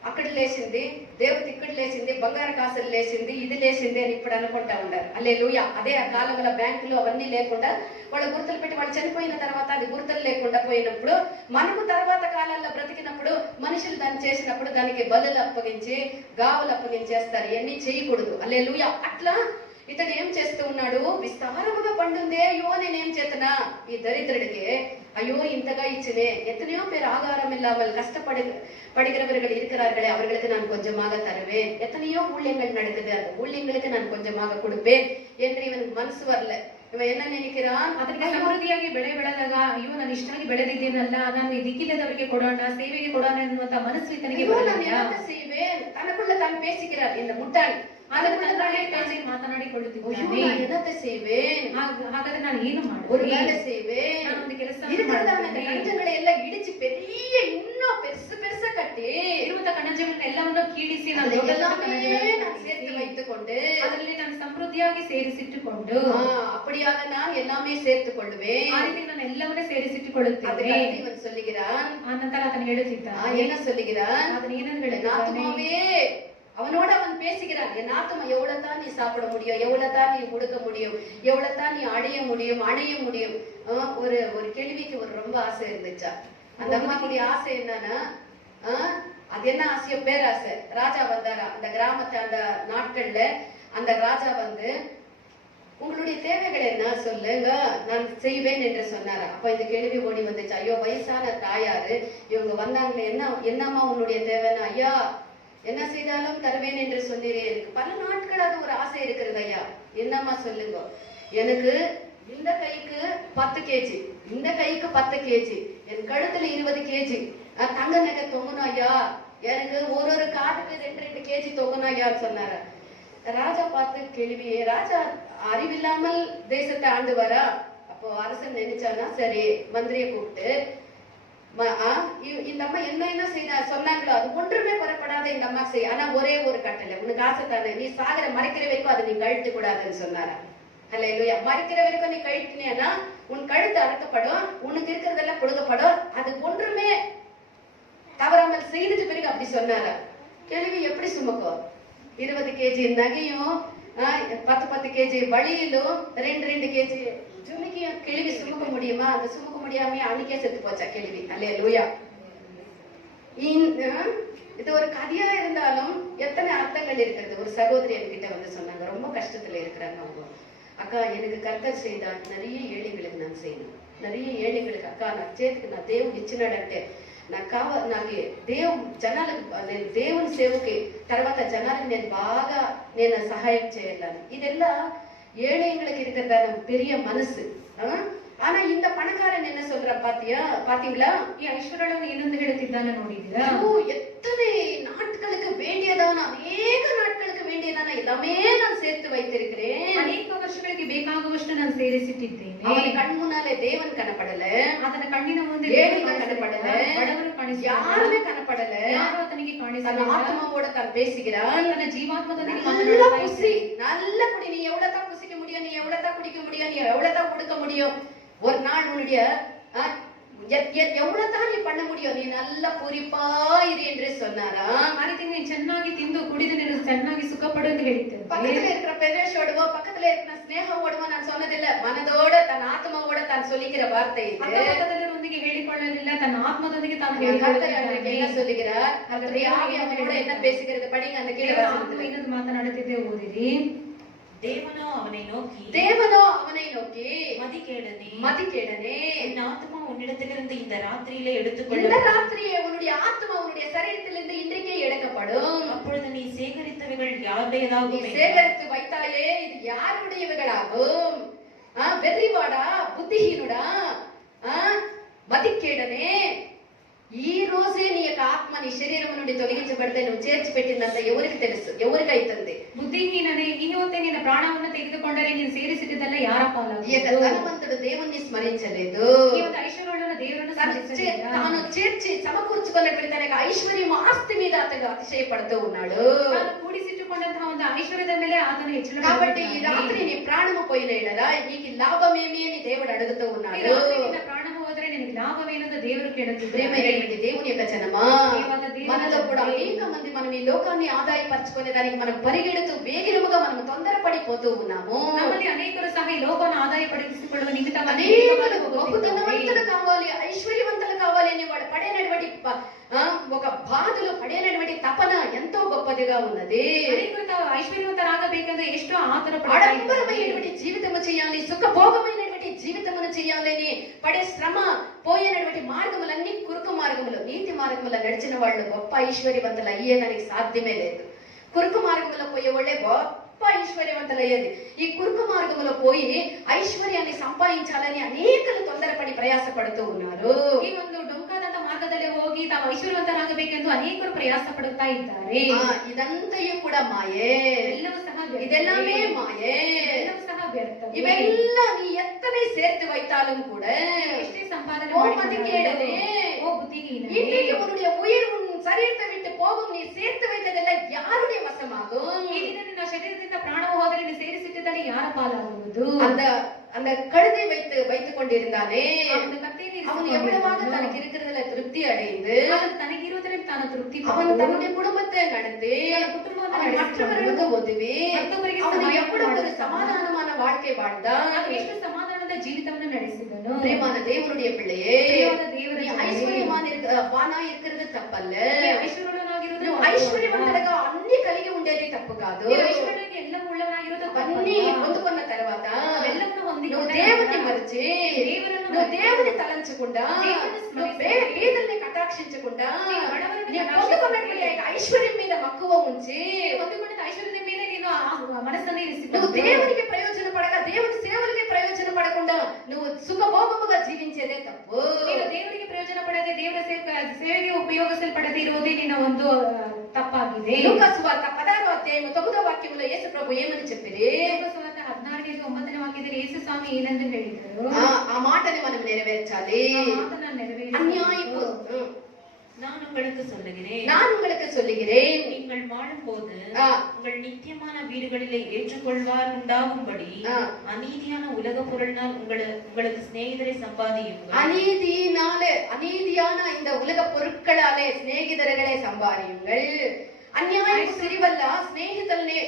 అక్కడ లేచింది, దేవుడి ఇక్కడ లేచింది, బంగారు కాసులు లేచింది, ఇది లేచింది అని ఇప్పుడు అనుకుంటా ఉంటారు. హల్లెలూయా. అదే ఆ కాలంలో బ్యాంకులు అవన్నీ లేకుండా వాళ్ళు గుర్తులు పెట్టి వాళ్ళు చనిపోయిన తర్వాత అది గుర్తులు లేకుండా పోయినప్పుడు, మనము తర్వాత కాలాల్లో బ్రతికినప్పుడు మనుషులు దాన్ని చేసినప్పుడు దానికి బలులు అప్పగించి గావులు అప్పగించేస్తారు. ఇవన్నీ చేయకూడదు. హల్లెలూయా. అట్లా ఇతడు ఏం చేస్తూ ఉన్నాడు, విస్తారముగా పండుందే, అయ్యో నేనేం చేతనా, ఈ దరిద్రుడికి ஐயோ இந்தகா இச்சனே, எத்தனையோ பேர் ஆகாரம் இல்லாமல் கஷ்டப்படுகிறவர்கள் இருக்கிறார்களே, அவர்களுக்கு நான் கொஞ்சமாக தருவேன், எத்தனையோ ஊழியங்கள் நடக்குது, அந்த ஊழியங்களுக்கு நான் கொஞ்சமாக கொடுப்பேன் என்று இவனுக்கு மனசு வரல. இவன் என்ன நினைக்கிறான், ಅದಕ್ಕೆ ಸಮೃದ್ಧಿಯಾಗಿ ಬೆಳೆ ಬೆಳೆದಾಗ ಅಯ್ಯೋ ನಾನು ಇಷ್ಟಾಗಿ ಬೆಳೆದಿದ್ದೀನಲ್ಲ, ನಾನು ಇದಕ್ಕಿಲ್ಲದವರಿಗೆ ಕೊಡೋಣ, ಸೇವೆಗೆ ಕೊಡೋಣ ಎನ್ನುವಂತ ಮನಸ್ಸು ಇತನಿಗೆ செய்வேன். தனக்குள்ள தான் பேசிக்கிறார் இந்த முட்டாள். ಮಾತನಾಡಿಕೊಳ್ಳುತ್ತಿದ್ದಾನೆ. என்னத்தை செய்வேன், ಹಾಗಾದ್ರೆ ನಾನು ಏನು ಮಾಡುವೆ, ஒரு வேலை செய்வேன், ನಾನು ಒಂದು ಕೆಲಸ கணஜங்களை எல்லாம் இடிச்சு பெரிய இன்னும் பெருசா கட்டி ಇರುವಂತ ಕಣಜಗಳನ್ನ ಎಲ್ಲವನ್ನು ಕೀಳಿಸಿ ನಾನು சேர்த்து வைத்துக் கொண்டு ಅದರಲ್ಲಿ ನಾನು ಸಮೃದ್ಧಿಯಾಗಿ ಸೇರಿಸಿಟ್ಟುಕೊಂಡು அப்படியாக நான் எல்லாமே சேர்த்துக் கொள்வேன். ಆ ರೀತಿ ನಾನು ಎಲ್ಲವನ್ನೂ ಸೇರಿಸಿಟ್ಟುಕೊಳ್ಳುತ್ತೇನೆ. இவன் சொல்லுகிறான். ಆನಂತರ ಆತನು ಹೇಳುತ್ತಿದ್ದಾನೆ. என்ன சொல்லுகிறான், ಅದನ್ನು ಏನಂತ ಹೇಳುತ್ತಾನೆ, அவனோட அவன் பேசுகிறான். என் ஆத்மா எவ்வளவுதான் நீ சாப்பிட முடியும், எவ்வளவுதான் நீ முடுக்க முடியும், எவ்வளவுதான் நீ அடைய முடியும். ஒரு கேள்விக்கு ஒரு ரொம்ப ஆசை இருந்துச்சா. அந்த அம்மாவுடைய ஆசை என்னன்னா, அது என்ன ஆசையோ, பேராசை. ராஜா வந்தாரா அந்த கிராமத்தை, அந்த நாட்கள்ல அந்த ராஜா வந்து, உங்களுடைய தேவைகள் என்ன சொல்லுங்க, நான் செய்வேன் என்று சொன்னாரா. அப்ப இந்த கேள்வி ஓடி வந்துச்சு, ஐயோ வயசான தாயாரு இவங்க வந்தாங்களே, என்னம்மா உன்னுடைய தேவைன்னு, ஐயா என்ன செய்தாலும் தருவேன் என்று சொன்னீரே, எனக்கு பல நாட்களாக ஒரு ஆசை இருக்கிறது ஐயா, என்னம்மா சொல்லுங்க. எனக்கு இந்த கைக்கு 10 கேஜி, இந்த கைக்கு 10 கேஜி, என் கழுத்துல 20 கேஜி தங்க நகை தொங்கணும் ஐயா, எனக்கு ஒரு காட்டுக்கு 2 கேஜி தொங்கணும் ஐயான்னு சொன்னாரு. ராஜா பார்த்து கேள்வியே, ராஜா அறிவில்லாமல் தேசத்தை ஆண்டு வரா. அப்போ அரசன் நினைச்சானா, சரி மந்திரியை கூப்பிட்டு, இந்த அம்மா என்ன செய்த சொன்னாங்களோ அது ஒன்றுமே பெறப்படாத இந்த அம்மா செய்ய, ஆனா ஒரே ஒரு கட்டளை, உனக்கு ஆசை தானே, நீ சாகர மறைக்கிற வரைக்கும் அதை நீ கழட்டு கூடாதுன்னு சொன்னாரா. அல்லேலூயா. மறைக்கிற வரைக்கும் நீ கழட்டினா உன் கழுத்து அறுக்கப்படும், உனக்கு இருக்கிறதெல்லாம் கொடுக்கப்படும், அது ஒன்றுமே தவறாமல் செய்துட்டு பிறகு அப்படி சொன்னாரா. கேள்வி எப்படி சுமக்கும், 20 கேஜி நகையும் 10 கேஜி வழியிலும் 2 கேஜி ஜுமிக்கியும் கேள்வி சுமக்க முடியுமா? அந்த சுமக்க முடியாம அன்னைக்கே செத்து போச்சா கேள்வி. அல்லேலூயா. இது ஒரு கதையா இருந்தாலும் எத்தனை அர்த்தங்கள் இருக்கிறது. ஒரு சகோதரி என்கிட்ட வந்து சொன்னாங்க, ரொம்ப கஷ்டத்துல இருக்கிறாங்க அவங்க. அக்கா, எனக்கு கர்த்தர் செய்தா நிறைய ஏழைகளுக்கு நான் செய்யணும், நிறைய ఏళ్ళకి అక్క నా చేతికి నా దేవుడు ఇచ్చినాడంటే నాకు దేవుని సేవకి తర్వాత జనాలకు నేను బాగా సహాయం చేయాలని. இதெல்லாம் ஏழைங்களுக்கு இருக்கிற பெரிய மனசு. ஆனா இந்த பணக்காரன் என்ன சொல்ற பாத்தீங்களா? ஐஸ்வர்யன் என்னென்னு ಹೇಳ್ತಿದ್ದಾನೆ ನೋಡಿದ್ದೀರಾ? எத்தனை நாட்களுக்கு வேண்டியதான, அநேக நாட்களுக்கு வேண்டியதான எல்லாமே நான் சேர்த்து வைத்திருக்கிறேன். ಅನೇಕ ವರ್ಷಗಳಿಗೆ ಬೇಕಾಗುವಷ್ಟು ನಾನು ಸೇರಿಸಿಟ್ಟಿದ್ದೇನೆ. ಅವನ ಕಣ್ಮುನ್ನಾಲೆ ದೇವನ್ ಕನಪಡல, ಆತನ ಕಣ್ಣಿನ ಮುಂದೆ ஏழைகள் கனப்படல, ಬಡವರು ಕಾಣಿಸಿಲ್ಲ, யாருமே கனப்படல. ಯಾರು ಆತನಿಗೆ ಕಾಣಿಸಲಿಲ್ಲ. தன் ஆத்மாவோட தான் பேசுகிறான். ತನ್ನ ಜೀವಾತ್ಮದೊಂದಿಗೆ நல்ல குசி, நல்ல குடி. நீ எவ்வளவுதான் குசிக்க முடியும், நீ எவ்வளவுதான் குடிக்க முடியும், நீ எவ்வளவுதான் கொடுக்க முடியும். ஒரு நாள் உன்னுடைய எவ்வளவுதான் நீ பண்ண முடியும், நீ நல்ல பூரிப்பா இரு என்று சொன்னாரா. ಆ ರೀತಿ ನೀನು ಚೆನ್ನಾಗಿ ತಿಂದು ಕುಡಿದು ನೀನು ಚೆನ್ನಾಗಿ ಸುಖಪಡು ಅಂತ ಹೇಳಿದ್ದೆ. பக்கத்துல இருக்கிற பெரியஷோடவோ பக்கத்துல இருக்கிற ஸ்நேகவோடவோ நான் சொன்னதில்ல, மனதோட தன் ஆத்மாவோட தான் சொல்லிக்கிற வார்த்தை இது. ಅಕ್ಕಪಕ್ಕದವರೊಂದಿಗೆ ಹೇಳಿಕೊಳ್ಳಲಿಲ್ಲ, ತನ್ನ ಆತ್ಮದೊಂದಿಗೆ ತಾನು என்ன சொல்லுகிறார்? அவருடைய ஆவி அவனோட என்ன பேசுகிறது படிங்க. அந்த கீழே வசனத்துல ಏನದು ಮಾತನಾಡುತ್ತಿದ್ದೆ ಓದಿರಿ. தேவனோ அவனை நோக்கி மதிகேடனே, என் ஆத்மா உன்னிடத்திலிருந்து இந்த ராத்திரியிலே எடுத்துக்கொள்ள, இந்த ராத்திரியே உன்னுடைய ஆத்மா உன்னுடைய சரீரத்திலிருந்து இன்றைக்கே எடுக்கப்படும். அப்பொழுது நீ சேகரித்தவைகள் யாருடையதாகும்? நீ சேகரித்து வைத்தாயே இது யாருடையவைகளாகும்? வெறிவாடா, புத்திஹீனுடா, మదికేడనే. ఈ రోజే నీ యొక్క ఆత్మ నీ శరీరం నుండి తొలగించబడితే నువ్వు చేర్చిపెట్టిందంత ఎవరికి తెలుసు, ఎవరికి అవుతుంది? బుద్ధిహీననే, ಇವತ್ತೇ ನಿನ್ನ ಪ್ರಾಣವನ್ನು ತೆಗೆದುಕೊಂಡರೆ ನೀನು ಸೇರಿಸಿದ್ದೆಲ್ಲ ಯಾರ ಪಾಲಾಗುವುದು? ఈ యొక్క ధనవంతుడు దేవుణ్ణి స్మరించలేదు. ఈ యొక్క ఐశ్వర్యుడైన దేవుని స్మరించలేదు. తాను చేర్చి సమకూర్చుకున్నటువంటి తన యొక్క ఐశ్వర్యం ఆస్తి మీద అతడు అతిశయపడుతూ ఉన్నాడు. తాను కూడిసిట్టుకున్నంತಹ ಒಂದು ఐశ్వర్ಯದ ಮೇಲೆ ఆతను ಹೆಚ್ಚಳ. కాబట్టి ఈ రాత్రి నీ ప్రాణము పోయిన ఎడల నీకు లాభమేమి అని దేవుడు అడుగుతూ ఉన్నాడు. నిన్న ప్రాణము ಹೋದರೆ ನಿನಗೆ ಲಾಭವೇನೆಂದು ದೇವರು ಕೇಳುತ್ತಿದ್ದಾನೆ. దేవుని యొక్క జనమా, మనలో కూడా అనేక మంది మనం ఈ లోకాన్ని ఆదాయపరచుకునే దానికి మనం పరిగెడుతూ వేగిరముగా మనం తొందరపడిపోతూ ఉన్నాము. ನಮ್ಮಲ್ಲಿ ಅನೇಕರು ಸಹ ಈ ಲೋಕವನ್ನು ಆದಾಯಪಡಿಸಿಕೊಳ್ಳುವ ನಿಮಿತ್ತವಾಗಿ అనేకులు గొప్ప ధనవంతులు కావాలి, ఐశ్వర్యవంతులు కావాలి అని వాడు పడేనటువంటి ఒక బాధలు, పడేనటువంటి తపన ఎంతో గొప్పదిగా ఉన్నది. ఐశ్వర్యవంతరాగಬೇಕೆಂದು ಎಷ್ಟೋ ಆತುರ ఆడంబరమైనటువంటి జీవితము చేయాలి, సుఖభోగమైనటువంటి జీవితమును చేయాలని పడే శ్రమ, పోయేనటువంటి మార్గములన్నీ కురుకు మార్గములు. నీతి మార్గముల నడిచిన వాళ్ళు గొప్ప ఐశ్వర్యవంతులు అయ్యేదానికి సాధ్యమే లేదు. కురుకు మార్గములో పోయే వాళ్ళే గొప్ప ఐశ్వర్యవంతులు అయ్యేది. ఈ కురుకు మార్గములో పోయి ఐశ్వర్యాన్ని సంపాదించాలని అనేకలు తొందరపడి ప్రయాసపడుతూ ఉన్నారు. ಈ ಒಂದು ಡೊಂಕಾದಂತ ಮಾರ್ಗದಲ್ಲಿ ಹೋಗಿ ತಾವು ಐಶ್ವರ್ಯವಂತರಾಗಬೇಕೆಂದು ಅನೇಕರು ಪ್ರಯಾಸ ಪಡುತ್ತಾ ಇದ್ದಾರೆ. ఇదంతయు కూడా మాయే, ಎಲ್ಲವೂ ಸಹ இதெல்லாமே மாயே, ಎಲ್ಲವೂ ಸಹ ವ್ಯರ್ಥ. இவெல்லாம் நீ எத்தனை சேர்த்து வைத்தாலும் கூட ಎಷ್ಟೇ ಸಂಪಾದನೆ மதிக்கேடனே, புத்திஹீனனே, இன்றைக்கு உன்னுடைய உயிர் உன் சரீரத்தை விட்டு போகும். நீ சேர்த்து வைத்ததெல்லாம் யாருடைய வசமாகும்? ಈ ದಿನ ನಿನ್ನ ಶರೀರದಿಂದ ಪ್ರಾಣವು ಹೋದರೆ ನೀನು ಸೇರಿಸಿಟ್ಟಿದ್ದಲ್ಲಿ ಯಾರ ಪಾಲಾಗುವುದು? அந்த கழுதை வைத்துக் கொண்டிருந்தானே, அவன் எவ்வளவாக அவன் தனக்கு இருக்கிறதுல திருப்தி அடைந்து தனಗಿರುವುದರಿಂದ ತಾನು ತೃಪ್ತಿ அவன் தன்னுடைய குடும்பத்தை நடத்தி அவன் மற்றவர்களுக்கு உதவி அவன் எவ்வளவு ஒரு சமாதானமான வாழ்க்கை வாழ்ந்தான். ಎಷ್ಟು ಸಮಾಧಾನದ ಜೀವಿತವನ್ನು ನಡೆಸಿದನು. பிரியமான தேவனுடைய பிள்ளையே, ದೇವರ நீ ఐశ్వర్యవానా இருக்கிறது తప్పల్ల. ಐಶ್ವರ್ಯನಾಗಿರುವುದು ఐశ్వర్యవంతులుగా అన్ని కలిగి ఉండేది తప్పు కాదు. ఐశ్వర్యానికి ಎಲ್ಲವೂ ಉಳ್ಳವನಾಗಿರುವುದು అన్ని పొందుకున్న తర్వాత ಎಲ್ಲವನ್ನೂ నువ్వు ಹೊಂದಿಕೊಂಡ దేవుని మరిచి, దేవులను నువ్వు దేవుని తలంచకుండా, నువ్వు పేదల్ని కటాక్షించకుండా, నీ పొందుకున్నటువంటి ఐశ్వర్యం మీద మక్కువ ఉంచి ಹೊಂದಿಕೊಂಡ ಐಶ್ವರ್ಯದ ಮೇಲೆ ನೀನು ಮನಸ್ಸನ್ನು నువ్వు ಇರಿಸಿಕೊಂಡು దేవునికి ప్రయోజన పడక, దేవుని సేవలకి ప్రయోజన పడకుండా నువ్వు సుఖభోగముగా జీవించేదే తప్పు. ನೀನು ದೇವರಿಗೆ ಪ್ರಯೋಜನ ಪಡದೆ ದೇವರ ಸೇವೆಗೆ ಉಪಯೋಗಿಸಲ್ಪಡದೆ ಇರುವುದೇ ನಿನ್ನ ಒಂದು ತಪ್ಪಾಗಿದೆ. లూకాసు వార్త 16వ అధ్యాయము 9వ వాక్యములో యేసు ప్రభు ఏమని చెప్పిరి? ಲೂಕಾಸ್ ಸುವಾರ್ತೆ 16ನೇ ವಾಕ್ಯದಲ್ಲಿ ಯೇಸು ಸ್ವಾಮಿ ಏನೆಂದು ಹೇಳಿದರು? ఆ మాటని మనం నెరవేర్చాలి. ಆ ಮಾತನ್ನ ನೆರವೇರಿಸಬೇಕು. அநியாயப்பு நான் உங்களுக்கு சொல்லுகிறேன், நான் உங்களுக்கு சொல்லுகிறேன், நீங்கள் வாழும்போது ஆ. உங்கள் நித்தியமான வீடுகளிலே ஏற்றுக்கொள்வார் உண்டாகும்படி அநீதியான உலக பொருளினால் உங்களுக்கு சிநேகிதரை சம்பாதியுங்கள். அநீதியான இந்த உலக பொருட்களாலே சிநேகிதர்களை சம்பாதியுங்கள். అన్యాయం సిరివల్ల స్నేహితుల్ని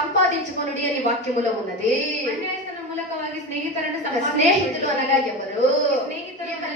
సంపాదించుకొనుడి అని వాక్యములో ఉన్నది. అన్యాయస్తన మూలకವಾಗಿ స్నేహితులను స్నేహితులు అనగా ఎవరు? స్నేహితులు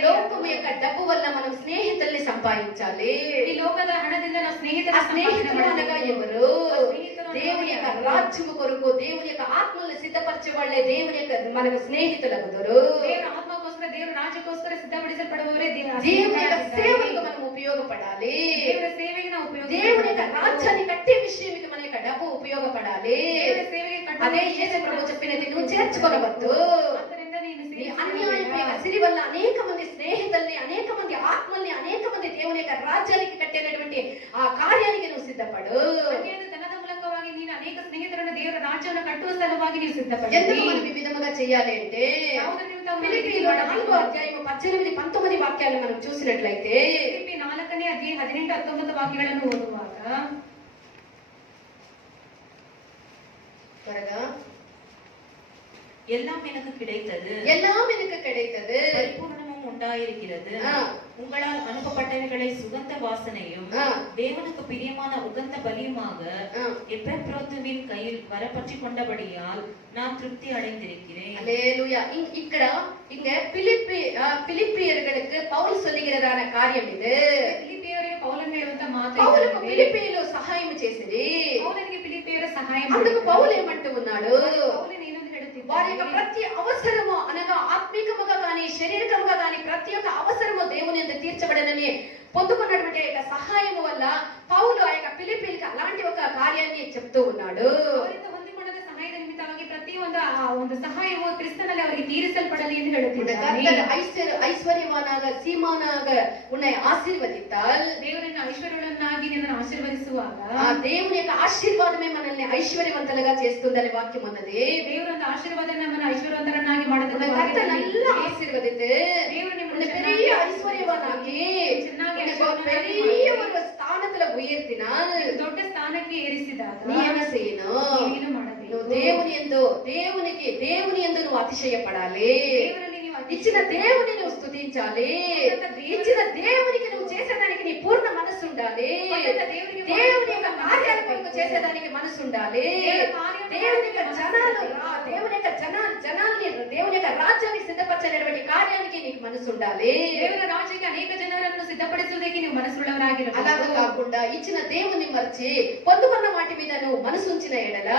లోకము యొక్క డబ్బు వల్ల మనం స్నేహితుల్ని సంపాదించాలి. ఈ లోకದ ಹಣದಿಂದ స్నేహితుల స్నేహితులు అనగా ఎవరు? స్నేహితులు దేవుని యొక్క రాజ్యము కొరకు, దేవుని యొక్క ఆత్మల్ని సిద్ధపరిచే వాళ్ళే దేవుని యొక్క మనకు స్నేహితులగుదురు. ದೇವರ ಆತ್ಮಕ್ಕೋಸ್ಕರ ದೇವರ ರಾಜ್ಯಕ್ಕೋಸ್ಕರ ಸಿದ್ಧಪಡಿಸಲ್ಪಡುವವರೇ దేవుని యొక్క సేవలకు మనం ఉపయోగపడాలి. ದೇವರ ಸೇವೆಗೆ ನಾವು ಉಪಯೋಗ దేవుని యొక్క రాజ్యాన్ని కట్టే విషయానికి మన యొక్క డబ్బు ఉపయోగపడాలి. ದೇವರ ಸೇವೆಗೆ అదే యేసు ప్రభు చెప్పినది, నువ్వు చేర్చుకోవద్దు. ಆದ್ದರಿಂದ ನೀನು నీ అన్యాయపు యొక్క సిరి వల్ల అనేక మంది స్నేహితుల్ని, అనేక మంది ఆత్మల్ని, అనేక మంది దేవుని యొక్క రాజ్యానికి కట్టేటటువంటి ఆ కార్యానికి నువ్వు సిద్ధపడు. ಅನ್ಯಾಯದ ಧನದ ಮೂಲಕವಾಗಿ ನೀನು ಅನೇಕ ಸ್ನೇಹಿತರನ್ನು ದೇವರ ರಾಜ್ಯವನ್ನು ಕಟ್ಟುವ ಸಲುವಾಗಿ ನೀವು ಸಿದ್ಧಪಡಿ. ఎందుకు మనం ఈ విధముగా చేయాలి అంటే, ಯಾವುದರ ನಿಮಿತ್ತ ఫిలిప్పీయులు 4వ అధ్యాయము 18, 19 వాక్యాలను మనం చూసినట్లయితే, ಫಿಲಿಪ್ಪಿ 4ನೇ ಅಧ್ಯಾಯ 18, 19 ವಾಕ್ಯಗಳನ್ನು ಓದುವಾಗ త్వరగా, எல்லாம் எனக்கு கிடைத்தது, எல்லாம் எனக்கு கிடைத்தது, பரிபூர்ணமும் உண்டாயிருக்கிறது. உங்களால் அனுப்பப்பட்டவைகளை சுகந்த வாசனையும் தேவனுக்கு பிரியமான உகந்த பலியுமாக எபெப்ரோத்துவின் கையில் வரப்பற்றி கொண்டபடியால் நான் திருப்தி அடைந்திருக்கிறேன். அல்லேலூயா. ఇక్కడ இங்க பிலிப்பியர்களுக்கு பவுல் சொல்லுகிறதான காரியம் இது. ಫಿಲಿಪ್ಪಿಯವರಿಗೆ ಪೌಲನು ಹೇಳುವಂತ ಮಾತು, పౌలుకు ఫిలిప్పీయులు సహాయం చేసిరి. పౌలునికి ఫిలిప్పియరు సహాయం అందుకు పౌలు ఏమంటూ ఉన్నాడు? పౌలు ఏమని ಹೇಳುತ್ತಿದ್ದಾನೆ? వారి యొక్క ప్రతి అవసరము అనగా ఆత్మికముగా గాని శారీరకముగా గాని ప్రతి ఒక్క అవసరము దేవుని యందు తీర్చబడనని పొందుకున్నటువంటి యొక్క సహాయము వల్ల పౌలు ఆ యొక్క ఫిలిప్పీయులకు అలాంటి ఒక కార్యాన్ని చెప్తూ ఉన్నాడు. ಅವರಿಂದ ಹೊಂದಿಕೊಂಡ ಸಹಾಯದ ನಿಮಿತ್ತವಾಗಿ ಪ್ರತಿಯೊಂದು ಒಂದು ಸಹಾಯವು ಕ್ರಿಸ್ತನಲ್ಲಿ ಅವರಿಗೆ ತೀರಿಸಲ್ಪಡಲಿ ಎಂದು ಹೇಳುತ್ತಿದ್ದಾನೆ. கர்த்தர் ஐஸ்வர்யவானாக சீமானாக உன்னை ஆசீர்வதித்தால், ದೇವರನ್ನು ಐಶ್ವರ್ಯವನ್ನಾಗಿ ನಿನ್ನನ್ನು ಆಶೀರ್ವದಿಸುವಾಗ ఆ దేవుని యొక్క ఆశీర్వాదమే మనల్ని ఐశ్వర్యవంతులుగా చేస్తుందని వాక్యం ఉన్నది. ದೇವರ ಆಶೀರ್ವಾದ ನಮ್ಮನ್ನು ಐಶ್ವರ್ಯವಂತರನ್ನಾಗಿ உன்னை கர்த்தர் நல்லா ஆசீர்வதித்து உன்னை பெரிய ஐஸ்வர்யவானாகி உனக்கு பெரிய ஒரு ஸ்தானத்துல உயர்த்தினால், ದೊಡ್ಡ ಸ್ಥಾನಕ್ಕೆ ಏರಿಸಿದಾಗ நீ என்ன செய்யணும்? ಏನು ಮಾಡಬೇಕು? నువ్వు దేవుని యందు నువ్వు అతిశయపడాలి. ದೇವರಲ್ಲಿ ನೀವು ఇచ్చిన దేవుని నువ్వు స్తుతించాలి. ఇచ్చిన దేవునికి నువ్వు చేసేదానికి నీ పూర్ణ మనసు ఉండాలి. దేవుని యొక్క కార్యాల కొరకు చేసేదానికి మనసు ఉండాలి. దేవుని యొక్క జనాల్ని దేవుని యొక్క రాజ్యాన్ని సిద్ధపరచేటువంటి కార్యానికి నీకు మనసు ఉండాలి. ದೇವರ ರಾಜ್ಯಕ್ಕೆ ಅನೇಕ ಜನರನ್ನು ಸಿದ್ಧಪಡಿಸುವುದಕ್ಕೆ ನೀವು ಮನಸ್ಸುಳ್ಳವರಾಗಿರಬೇಕು. అలాగా కాకుండా ఇచ్చిన దేవుని మర్చి పొందుకున్న వాటి మీద నువ్వు మనసు ఉంచిన ఎడల,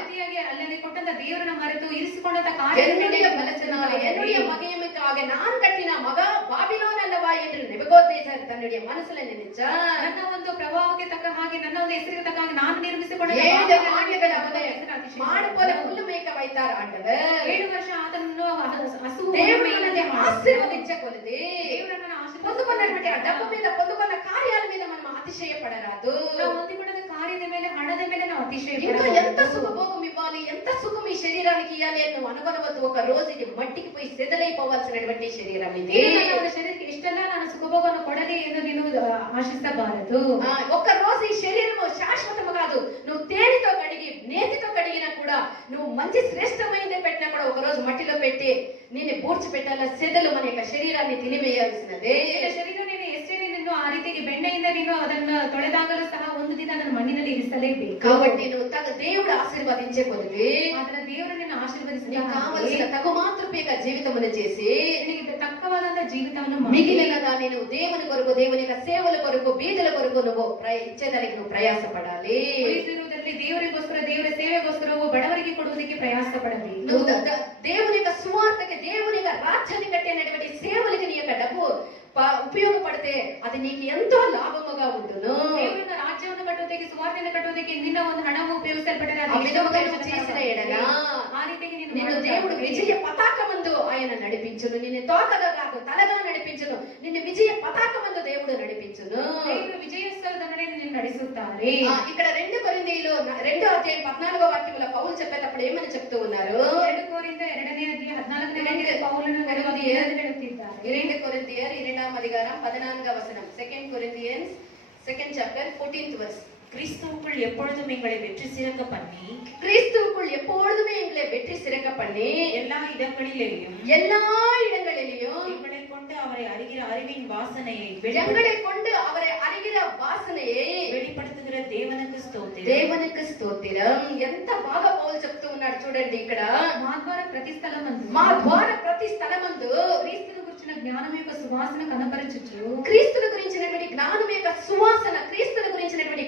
ರೀತಿಯಾಗಿ ಅಲ್ಲದೆ ಕೊಟ್ಟಂತ ದೇವರನ್ನ ಮರೆತು ಇರಿಸಿಕೊಂಡಂತ என்னுடைய பலத்தினாலே என்னுடைய மகிமைக்காக நான் கட்டின மகா பாபிலோன் அல்லவா என்று ನೆಬೂಕದ್ನೆಚ್ಚರ್ தன்னுடைய மனசுல நினைச்சான். ನನ್ನ ಒಂದು ಪ್ರಭಾವಕ್ಕೆ ತಕ್ಕ ಹಾಗೆ, ನನ್ನ ಒಂದು ಹೆಸರಿಗೆ ತಕ್ಕ ಹಾಗೆ ನಾನು ನಿರ್ಮಿಸಿಕೊಂಡ 7 ஆண்டுகள் அவனை மாடு போல புல்லு மேய்க்க வைத்தார் ஆண்டவர். 7 ವರ್ಷ ಆತನನ್ನು ಹಸುವು దేవుని ఆశీర్వదించ కొలది ದೇವರನ್ನ పొందుకున్నటువంటి ఆ డబ్బు మీద, పొందుకున్న కార్యాల మీద మనం అతిశయపడరాదు. ನಾವು ಹೊಂದಿಕೊಂಡ ಕಾರ್ಯದ ಮೇಲೆ, ಹಣದ ಮೇಲೆ ನಾವು ಅತಿಶಯ ఇంకా ఎంత సుఖభోగం ఇవ్వాలి, ఎంత సుఖం ఈ శరీరానికి ఇవ్వాలి అని నువ్వు అనుకోవద్దు. ఒక రోజు ఇది మట్టికి పోయి సెదలైపోవాల్సినటువంటి శరీరం ఇది. ನನ್ನ ಶರೀರಕ್ಕೆ ಇಷ್ಟೆಲ್ಲ ನಾನು ಸುಖಭೋಗವನ್ನು ಕೊಡಲಿ ಎಂದು ನೀನು ಆಶಿಸಬಾರದು. ఒక్క రోజు ఈ శరీరము శాశ్వతము కాదు. నువ్వు తేనెతో కడిగి నేతితో కడిగినా కూడా, నువ్వు మంచి శ్రేష్టమైనదే పెట్టినా కూడా ఒక రోజు మట్టిలో పెట్టి నిన్ను బూడ్చి పెట్టాల. సెదలు మన యొక్క శరీరాన్ని తినివేయాల్సినదే. ಶರೀರ ನೀನು ಎಷ್ಟೇ ನೀನು ಆ ರೀತಿಗೆ ಬೆಣ್ಣೆಯಿಂದ ನೀನು ಅದನ್ನ ತೊಳೆದಾಗಲೂ ಸಹ ಒಂದು ದಿನ ಅದನ್ನು ಮಣ್ಣಿನಲ್ಲಿ ಇರಿಸಲೇಬೇಕು. కాబట్టి నువ్వు దేవుడు ఆశీర్వదించే కొద్ది ಅದರ ದೇವರು ನಿನ್ನ ಆಶೀರ್ವದಿಸಿದ నీకు కావలసిన తగు మాత్రమేగా జీవితమును చేసి ನಿನಗೆ ತಕ್ಕವಾದಂತ ಜೀವಿತವನ್ನು మిగిలిన దాన్ని నువ్వు దేవుని కొరకు, దేవుని యొక్క సేవల కొరకు, బీదల కొరకు నువ్వు ఇచ్చేదానికి నువ్వు ప్రయాసపడాలి. ಉಳಿದಿರುವುದರಲ್ಲಿ ದೇವರಿಗೋಸ್ಕರ, ದೇವರ ಸೇವೆಗೋಸ್ಕರವೂ ಬಡವರಿಗೆ ಕೊಡುವುದಕ್ಕೆ ಪ್ರಯಾಸ ಪಡಬೇಕು. నువ్వు దేవుని యొక్క సువార్తకి, దేవుని యొక్క రాజ్యాన్ని కట్టేటువంటి సేవలకి నీ యొక్క డబ్బు ఉపయోగపడితే అది నీకు ఎంతో లాభముగా ఉండును. ದೇವರ ರಾಜ್ಯವನ್ನು ಕಟ್ಟುವುದಕ್ಕೆ, ಸುವಾರ್ತೆಯನ್ನು ಕಟ್ಟುವುದಕ್ಕೆ ನಿನ್ನ ಒಂದು ಹಣವು ಉಪಯೋಗಿಸಲ್ಪಟ್ಟರೆ ఆ విధముగా నువ్వు చేసిన ఎడల ಆ ರೀತಿಗೆ నిన్ను దేవుడు విజయ పతాకమందు ఆయన నడిపించును. నిన్ను తోకగా కాదు తలగా నడిపించును. నిన్ను విజయ పతాకమందు దేవుడు నడిపించును. ದೇವರು ವಿಜಯೋತ್ಸವದ ನಡೆಯನ್ನು ನಿನ್ನ ನಡೆಸುತ್ತಾರೆ. ఇక్కడ 2 కొరింథీయులు 2వ అధ్యాయం 14వ వాక్యంలో పౌలు చెప్పేటప్పుడు ఏమని చెప్తూ ఉన్నారు? 2 కొరింథ 2ನೇ ಅಧ್ಯಾಯ 14ನೇ ವಾಕ್ಯದಲ್ಲಿ ಪೌಲನು ಹೇಳುತ್ತಿದ್ದಾರೆ. 2 కొరింథీయర్ 2వ అధికారం 14వ వచనం. 2 Corinthians 2nd chapter 14th verse. கிறிஸ்துவுக்குள் எப்பொழுதும் எங்களை வெற்றி சிறக்க பண்ணி, கிறிஸ்துவுக்குள் எப்பொழுதுமே எங்களை வெற்றி சிறக்க பண்ணி, எல்லா இடங்களிலேயும் எங்களை கொண்டு அவரை அறிகிற அறிவின் வாசனையை வெளிப்படுத்துகிற தேவனுக்கு ஸ்தோத்திரம். దేవునికి స్తోత్రం. ఎంత బాగా పౌలు చెప్తూ ఉన్నాడు చూడండి ఇక్కడ. మా ద్వారా ప్రతి స్థలమందు క్రీస్తును గురించిన జ్ఞానం యొక్క సువాసన కనపరచుచు, క్రీస్తును గురించినటువంటి జ్ఞానం యొక్క సువాసన, క్రీస్తును గురించినటువంటి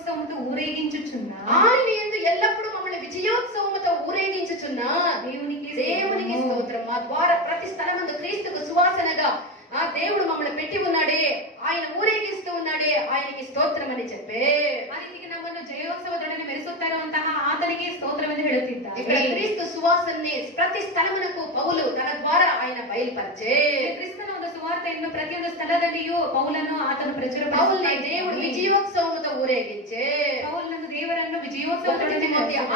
విజయోత్సవంతో ఊరేగించుచున్నా ఆయన యందు ఎల్లప్పుడూ మమ్మల్ని విజయోత్సవముతో ఊరేగించుచున్నా దేవునికి స్తోత్రం. మా ద్వారా ప్రతి స్థలమందు క్రీస్తుకు సువాసనగా ఆ దేవుడు మమ్మల్ని పెట్టి ఉన్నాడే, ఆయన ఊరేగిస్తూ ఉన్నాడే, ఆయనకి స్తోత్రం అని చెప్పే ಆ ರೀತಿಗೆ ನಮ್ಮನ್ನು ಜಯೋತ್ಸವದೊಡನೆ ಮೆರೆಸುತ್ತಾ ಇರುವಂತಹ ಆತನಿಗೆ ಸ್ತೋತ್ರವೆಂದು ಹೇಳುತ್ತಿದ್ದಾರೆ. ఇక్కడ క్రీస్తు సువాసనని ప్రతి స్థలమునకు పౌలు తన ద్వారా ఆయన బయలుపరిచే. ಕ್ರಿಸ್ತನ ಒಂದು ಸುವಾರ್ತೆಯನ್ನು ಪ್ರತಿಯೊಂದು ಸ್ಥಳದಲ್ಲಿಯೂ ಪೌಲನು ಆತನು పౌల్ని దేవుడు విజయోత్సవముతో ఊరేగించే. ಪೌಲನು ದೇವರನ್ನು ವಿಜಯೋತ್ಸವದೊಡನೆ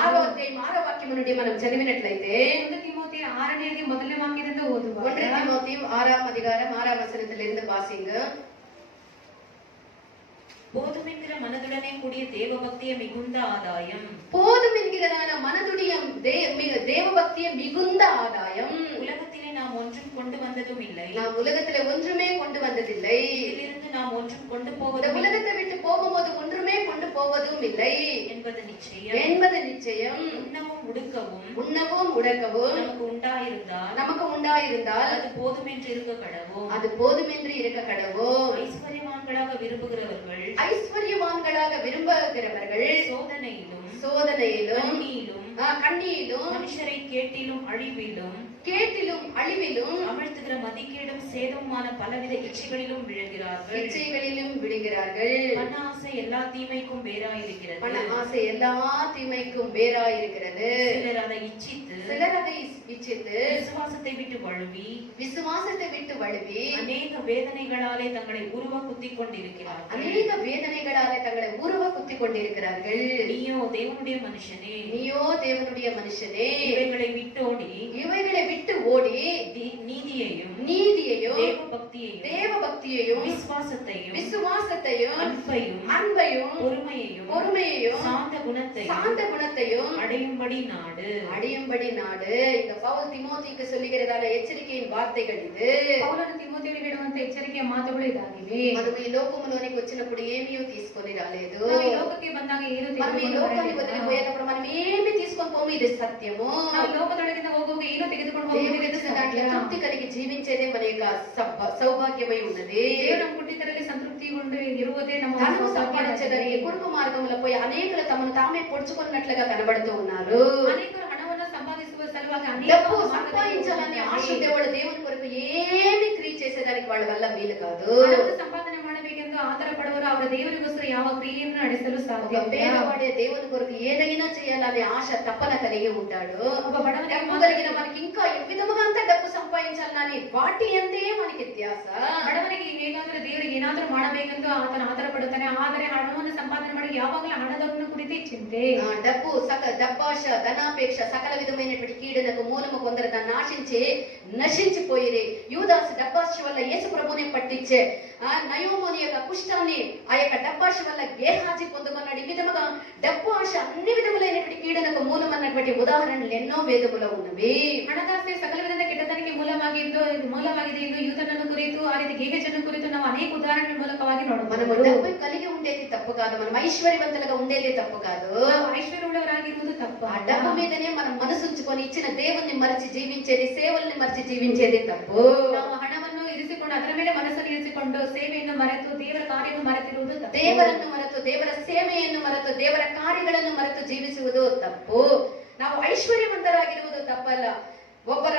ఆరో అధ్యాయం 6వ వాక్యము నుండి మనం చదివినట్లయితే 1 ತಿಮೋಥೆ 6ನೇ ಅಧ್ಯಾಯ 1ನೇ ವಾಕ್ಯದಿಂದ ಓದುವಾಗ 1 ತಿಮೋಥೆಯು 6ஆம் அதிகாரம் 6ஆம் வசனத்திலிருந்து வாசிங்க. போதுமென்கிற மனதுடனே கூடிய தேவ பக்திய மிகுந்த ஆதாயம். போதும் என்கிறதான மனதுடைய தேவபக்திய மிகுந்த ஆதாயம். உலகத்திலே நாம் ஒன்றும் கொண்டு வந்ததும் இல்லை, நாம் உலகத்திலே ஒன்றுமே கொண்டு வந்ததில்லை, இதிலிருந்து நாம் ஒன்றும் கொண்டு இந்த போவதும் உலகத்தை விட்டு போகும்போது ஒன்றுமே கொண்டு போவதும் இல்லை என்பது நிச்சயம். என்பது நிச்சயம். உண்ணவும் உடுக்கவும் உண்ணவும் உடக்கவும் நமக்கு உண்டாயிருந்தால் அது போதுமென்று இருக்க கடவோம். அது போதுமென்று இருக்க கடவோம். ஐஸ்வர்யவான்களாக விரும்புகிறவர்கள் ஐஸ்வர்யவான்களாக விரும்புகிறவர்கள் சோதனையிலும் கண்ணியிலும் மனுஷரை கேட்டிலும் அழிவிலும் அமிழ்த்துகிற மதிக்கேடும் சேதமுமான பலவித இச்சைகளிலும் விழுகிறார்கள். பண ஆசை எல்லா தீமைக்கும் வேறாயிருக்கிறது. சிலர் அதை இச்சித்து விசுவாசத்தை விட்டு வழுவி அநேக வேதனைகளாலே தங்களை உருவ குத்திக் கொண்டிருக்கிறார்கள். நீயோ தேவனுடைய மனுஷனே, இவைகளை விட்டு ஓடி நீதியையும் தேவபக்தியையும் விசுவாசத்தையும் அன்பையும் பொறுமையையும் சாந்த குணத்தையும் அடையும்படி நாடு. இந்த பவுல் திமோத்திக்கு சொல்லுகிறதான எச்சரிக்கையின் வார்த்தைகள் இது. పౌలును తిమోతికి ಹೇಳುವಂತ ಎಚ್ಚರಿಕೆಯ మాటಗಳು ఇದಾಗಿವೆ. మనం ఈ లోకములోనికి వచ్చినప్పుడు ఏమీ తీసుకొని రాలేదు. ನಾವು ಈ ಲೋಕಕ್ಕೆ ಬಂದಾಗ ಏನು మనం ఈ లోకాన్ని వదిలిపోయేటప్పుడు మనం ఏమీ తీసుకొని పోము, ఇది సత్యము. ನಾವು ಲೋಕದೊಳಗಿಂದ ಹೋಗುವಾಗ ಏನು ತೆಗೆದುಕೊಂಡು ಹೋಗುವುದಿಲ್ಲ, తృప్తి కలిగి జీవించేదే మన యొక్క సౌభాగ్యమై ఉన్నది. దేవుడు పుట్టితರಲ್ಲಿ సంతృప్తిಗೊಂಡು ఇರುವುದೇ ನಮ್ಮ ధనము సంపాదించడానికి కురుపు మార్గంలో పోయి అనేకులు తమను తామే పొడుచుకున్నట్లుగా కనబడుతూ ఉన్నారు. అనేకರು ಹಣವನ್ನು ಸಂಪಾದಿಸುವ ಸಲುವಾಗಿ డబ్బు సంపాదించాలని ఆశ ఉండేవాళ్ళు దేవుని కొరకు ఏమి క్రియ చేసేదానికి వాళ్ళ వల్ల వీలు కాదు. సంపాదನೆ ಮಾಡಬೇಕೆಂದು ಆತರ ಪಡುವರು ಅವರ ದೇವರಿಗೋಸ್ಕರ ಯಾವ ಕ್ರಿಯೆಯನ್ನು ನಡೆಸಲು ಸಾಧ್ಯ. పేదవాడే దేవుని కొరకు ఏదైనా చేయాలనే ఆశ తపన కలిగి ఉంటాడు. డబ్బు కలిగిన మనకి ఇంకా ఏ విధముగా అంత డబ్బు సంపాదించాలని వాటి అంతే మనకి ధ్యాస. ಬಡವನಿಗೆ ಹೇಗಾದರೂ ದೇವರಿಗೆ ಏನಾದರೂ ಮಾಡಬೇಕೆಂದು ಆತನ ಆತರ ಪಡುತ್ತಾನೆ. ಆದರೆ ಹಣವನ್ನು ಸಂಪಾದನೆ ಮಾಡಿ ಯಾವಾಗಲೂ ಹಣದವನ್ನು ಕುರಿತೇ ಚಿಂತೆ. డబ్బు డబ్బాశ ధనాపేక్ష సకల విధమైనటువంటి కీడులకు మూలము కొందరు దాన్ని నశించిపోయిరి. యూదాసు డబ్బాశ వల్ల యేసు ప్రభువుని పట్టించే నయోముని యొక్క కుష్ఠాన్ని ఆ యొక్క డబ్బాశ వల్ల గేహాజీ పొందుకున్నాడు. ఈ విధముగా డబ్బు ఆశ అన్ని విధములైనటువంటి కీడులకు మూలమన్నటువంటి ఉదాహరణలు ఎన్నో వేదములో ఉన్నవి. ಹಣದಾಸೆ ಸಕಲ ವಿಧದ ಕೆಟ್ಟತನಕ್ಕೆ ಮೂಲವಾಗಿದೆ ಎಂದು ಯೂತನನ್ನು ಕುರಿತು ಆ ರೀತಿ ಗೇಹಜನ ಕುರಿತು ನಾವು ಅನೇಕ ಉದಾಹರಣೆಗಳ ಮೂಲಕವಾಗಿ ನೋಡಬಹುದು. మనము డబ్బు కలిగి ఉండేది తప్పు కాదు, మనం ఐశ్వర్యవంతులుగా ఉండేది తప్పు కాదు. ఐశ్వర్యవులవరాగిರುವುದು తప్పు. ఆ డబ్బు మీదనే మనం మనసుంచుకొని ఇచ్చిన దేవుణ్ణి మరిచి జీవించేది, సేవల్ని మరిచి జీవించేది తప్పు. ನಾವು ಹಣವನ್ನು ಇರಿಸಿಕೊಂಡು ಅದರ ಮೇಲೆ ಮನಸ್ಸನ್ನು ಇರಿಸಿಕೊಂಡು ಸೇವೆಯನ್ನು ಮರೆತು ದೇವರ ಕಾರ್ಯವನ್ನು ಮರೆತಿರುವುದು ತಪ್ಪು. ದೇವರನ್ನು ಮರೆತು ದೇವರ ಸೇವೆಯನ್ನು ಮರೆತು ದೇವರ ಕಾರ್ಯಗಳನ್ನು ಮರೆತು ಜೀವಿಸುವುದು ತಪ್ಪು. ನಾವು ಐಶ್ವರ್ಯವಂತರಾಗಿರುವುದು ತಪ್ಪಲ್ಲ. ಒಬ್ಬರು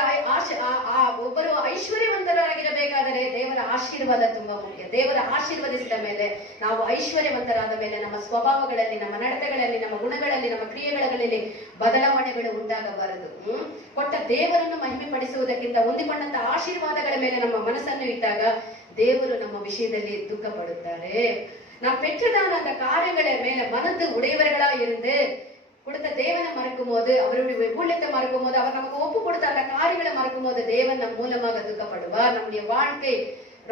ಐಶ್ವರ್ಯವಂತರಾಗಿರಬೇಕಾದರೆ ದೇವರ ಆಶೀರ್ವಾದ ತುಂಬಾ ಮುಖ್ಯ. ದೇವರ ಆಶೀರ್ವದಿಸಿದ ಮೇಲೆ ನಾವು ಐಶ್ವರ್ಯವಂತರಾದ ಮೇಲೆ ನಮ್ಮ ಸ್ವಭಾವಗಳಲ್ಲಿ, ನಮ್ಮ ನಡತೆಗಳಲ್ಲಿ, ನಮ್ಮ ಗುಣಗಳಲ್ಲಿ, ನಮ್ಮ ಕ್ರಿಯೆಗಳಲ್ಲಿ ಬದಲಾವಣೆಗಳು ಉಂಟಾಗಬಾರದು. ಕೊಟ್ಟ ದೇವರನ್ನು ಮಹಿಮೆ ಪಡಿಸುವುದಕ್ಕಿಂತ ಹೊಂದಿಕೊಂಡಂತ ಆಶೀರ್ವಾದಗಳ ಮೇಲೆ ನಮ್ಮ ಮನಸ್ಸನ್ನು ಇಟ್ಟಾಗ ದೇವರು ನಮ್ಮ ವಿಷಯದಲ್ಲಿ ದುಃಖ ಪಡುತ್ತಾರೆ. நாம் பெற்றதான அந்த காரியங்களை மேல மனது உடையவர்களா இருந்து கொடுத்த தேவனை மறக்கும் போது, அவருடைய ஊழியத்தை மறக்கும் போது, அவர் நமக்கு ஒப்பு கொடுத்த அந்த காரியங்களை மறக்கும் போது தேவன் நம் மூலமாக துக்கப்படுவார். நம்முடைய வாழ்க்கை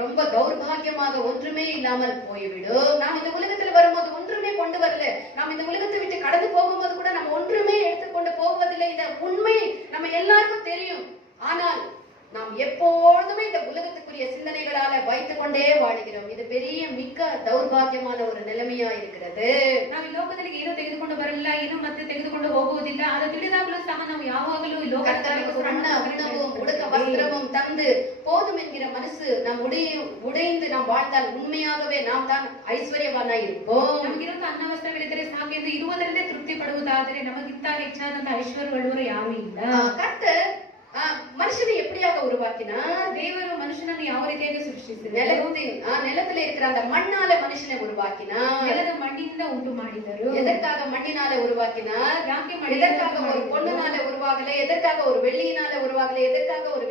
ரொம்ப தௌர்பாகியமாக ஒன்றுமே இல்லாமல் போய்விடும். நாம் இந்த உலகத்துல வரும்போது ஒன்றுமே கொண்டு வரல. நாம் இந்த உலகத்தை விட்டு கடந்து போகும்போது கூட நம்ம ஒன்றுமே எடுத்துக்கொண்டு போவதில்லை. இந்த உண்மை நம்ம எல்லாருக்கும் தெரியும். ஆனால் நாம் எப்பொழுதுமே இந்த உலகத்துக்குரிய சிந்தனைகள் பொருட்களால வைத்துக் கொண்டே வாழுகிறோம். இது பெரிய மிக்க தௌர்பாகியமான ஒரு நிலைமையா இருக்கிறது. ನಾವು ಈ ಲೋಕದಲ್ಲಿ ಏನೂ ತೆಗೆದುಕೊಂಡು ಬರಲಿಲ್ಲ, ಏನೂ ಮತ್ತೆ ತೆಗೆದುಕೊಂಡು ಹೋಗುವುದಿಲ್ಲ. ಅದು ತಿಳಿದಾಗಲೂ ಸಹ ನಾವು ಯಾವಾಗಲೂ ಈ கர்த்தருக்கு உண்ண உணவும் உடுக்க வஸ்திரமும் தந்து போதும் என்கிற மனசு நாம் உடைந்து நாம் வாழ்ந்தால் உண்மையாகவே நாம் தான் ஐஸ்வர்யவானாய் இருப்போம். ನಮಗಿರುವಂತಹ ಅನ್ನ ವಸ್ತ್ರಗಳಿದ್ದರೆ ಸಾಕೆಂದು ಇರುವುದರಲ್ಲೇ ತೃಪ್ತಿ ಪಡುವುದಾದರೆ ನಮಗಿಂತ ಹೆಚ್ಚಾದಂತಹ ಐಶ್ವರ್ಯವುಳ್ಳವರು ಯಾರೂ ಇಲ್ಲ. கர்த்தர் மனுஷனை எப்படியாக உருவாக்கினார்? ದೇವರು ಮನುಷ್ಯನನ್ನು ಯಾವ ರೀತಿಯಾಗಿ ಸೃಷ್ಟಿಸಿದರು? நிலத்துல இருக்கிற அந்த மண்ணால மனுஷனை உருவாக்கினார். ನೆಲದ ಮಣ್ಣಿನಿಂದ ಉಂಟು ಮಾಡಿದರು. எதற்காக மண்ணினால உருவாக்கினார்? ಯಾಕೆ எதற்காக ஒரு பொண்ணுனால உருவாகல, எதற்காக ஒரு வெள்ளியினால உருவாகல, எதற்காக ஒரு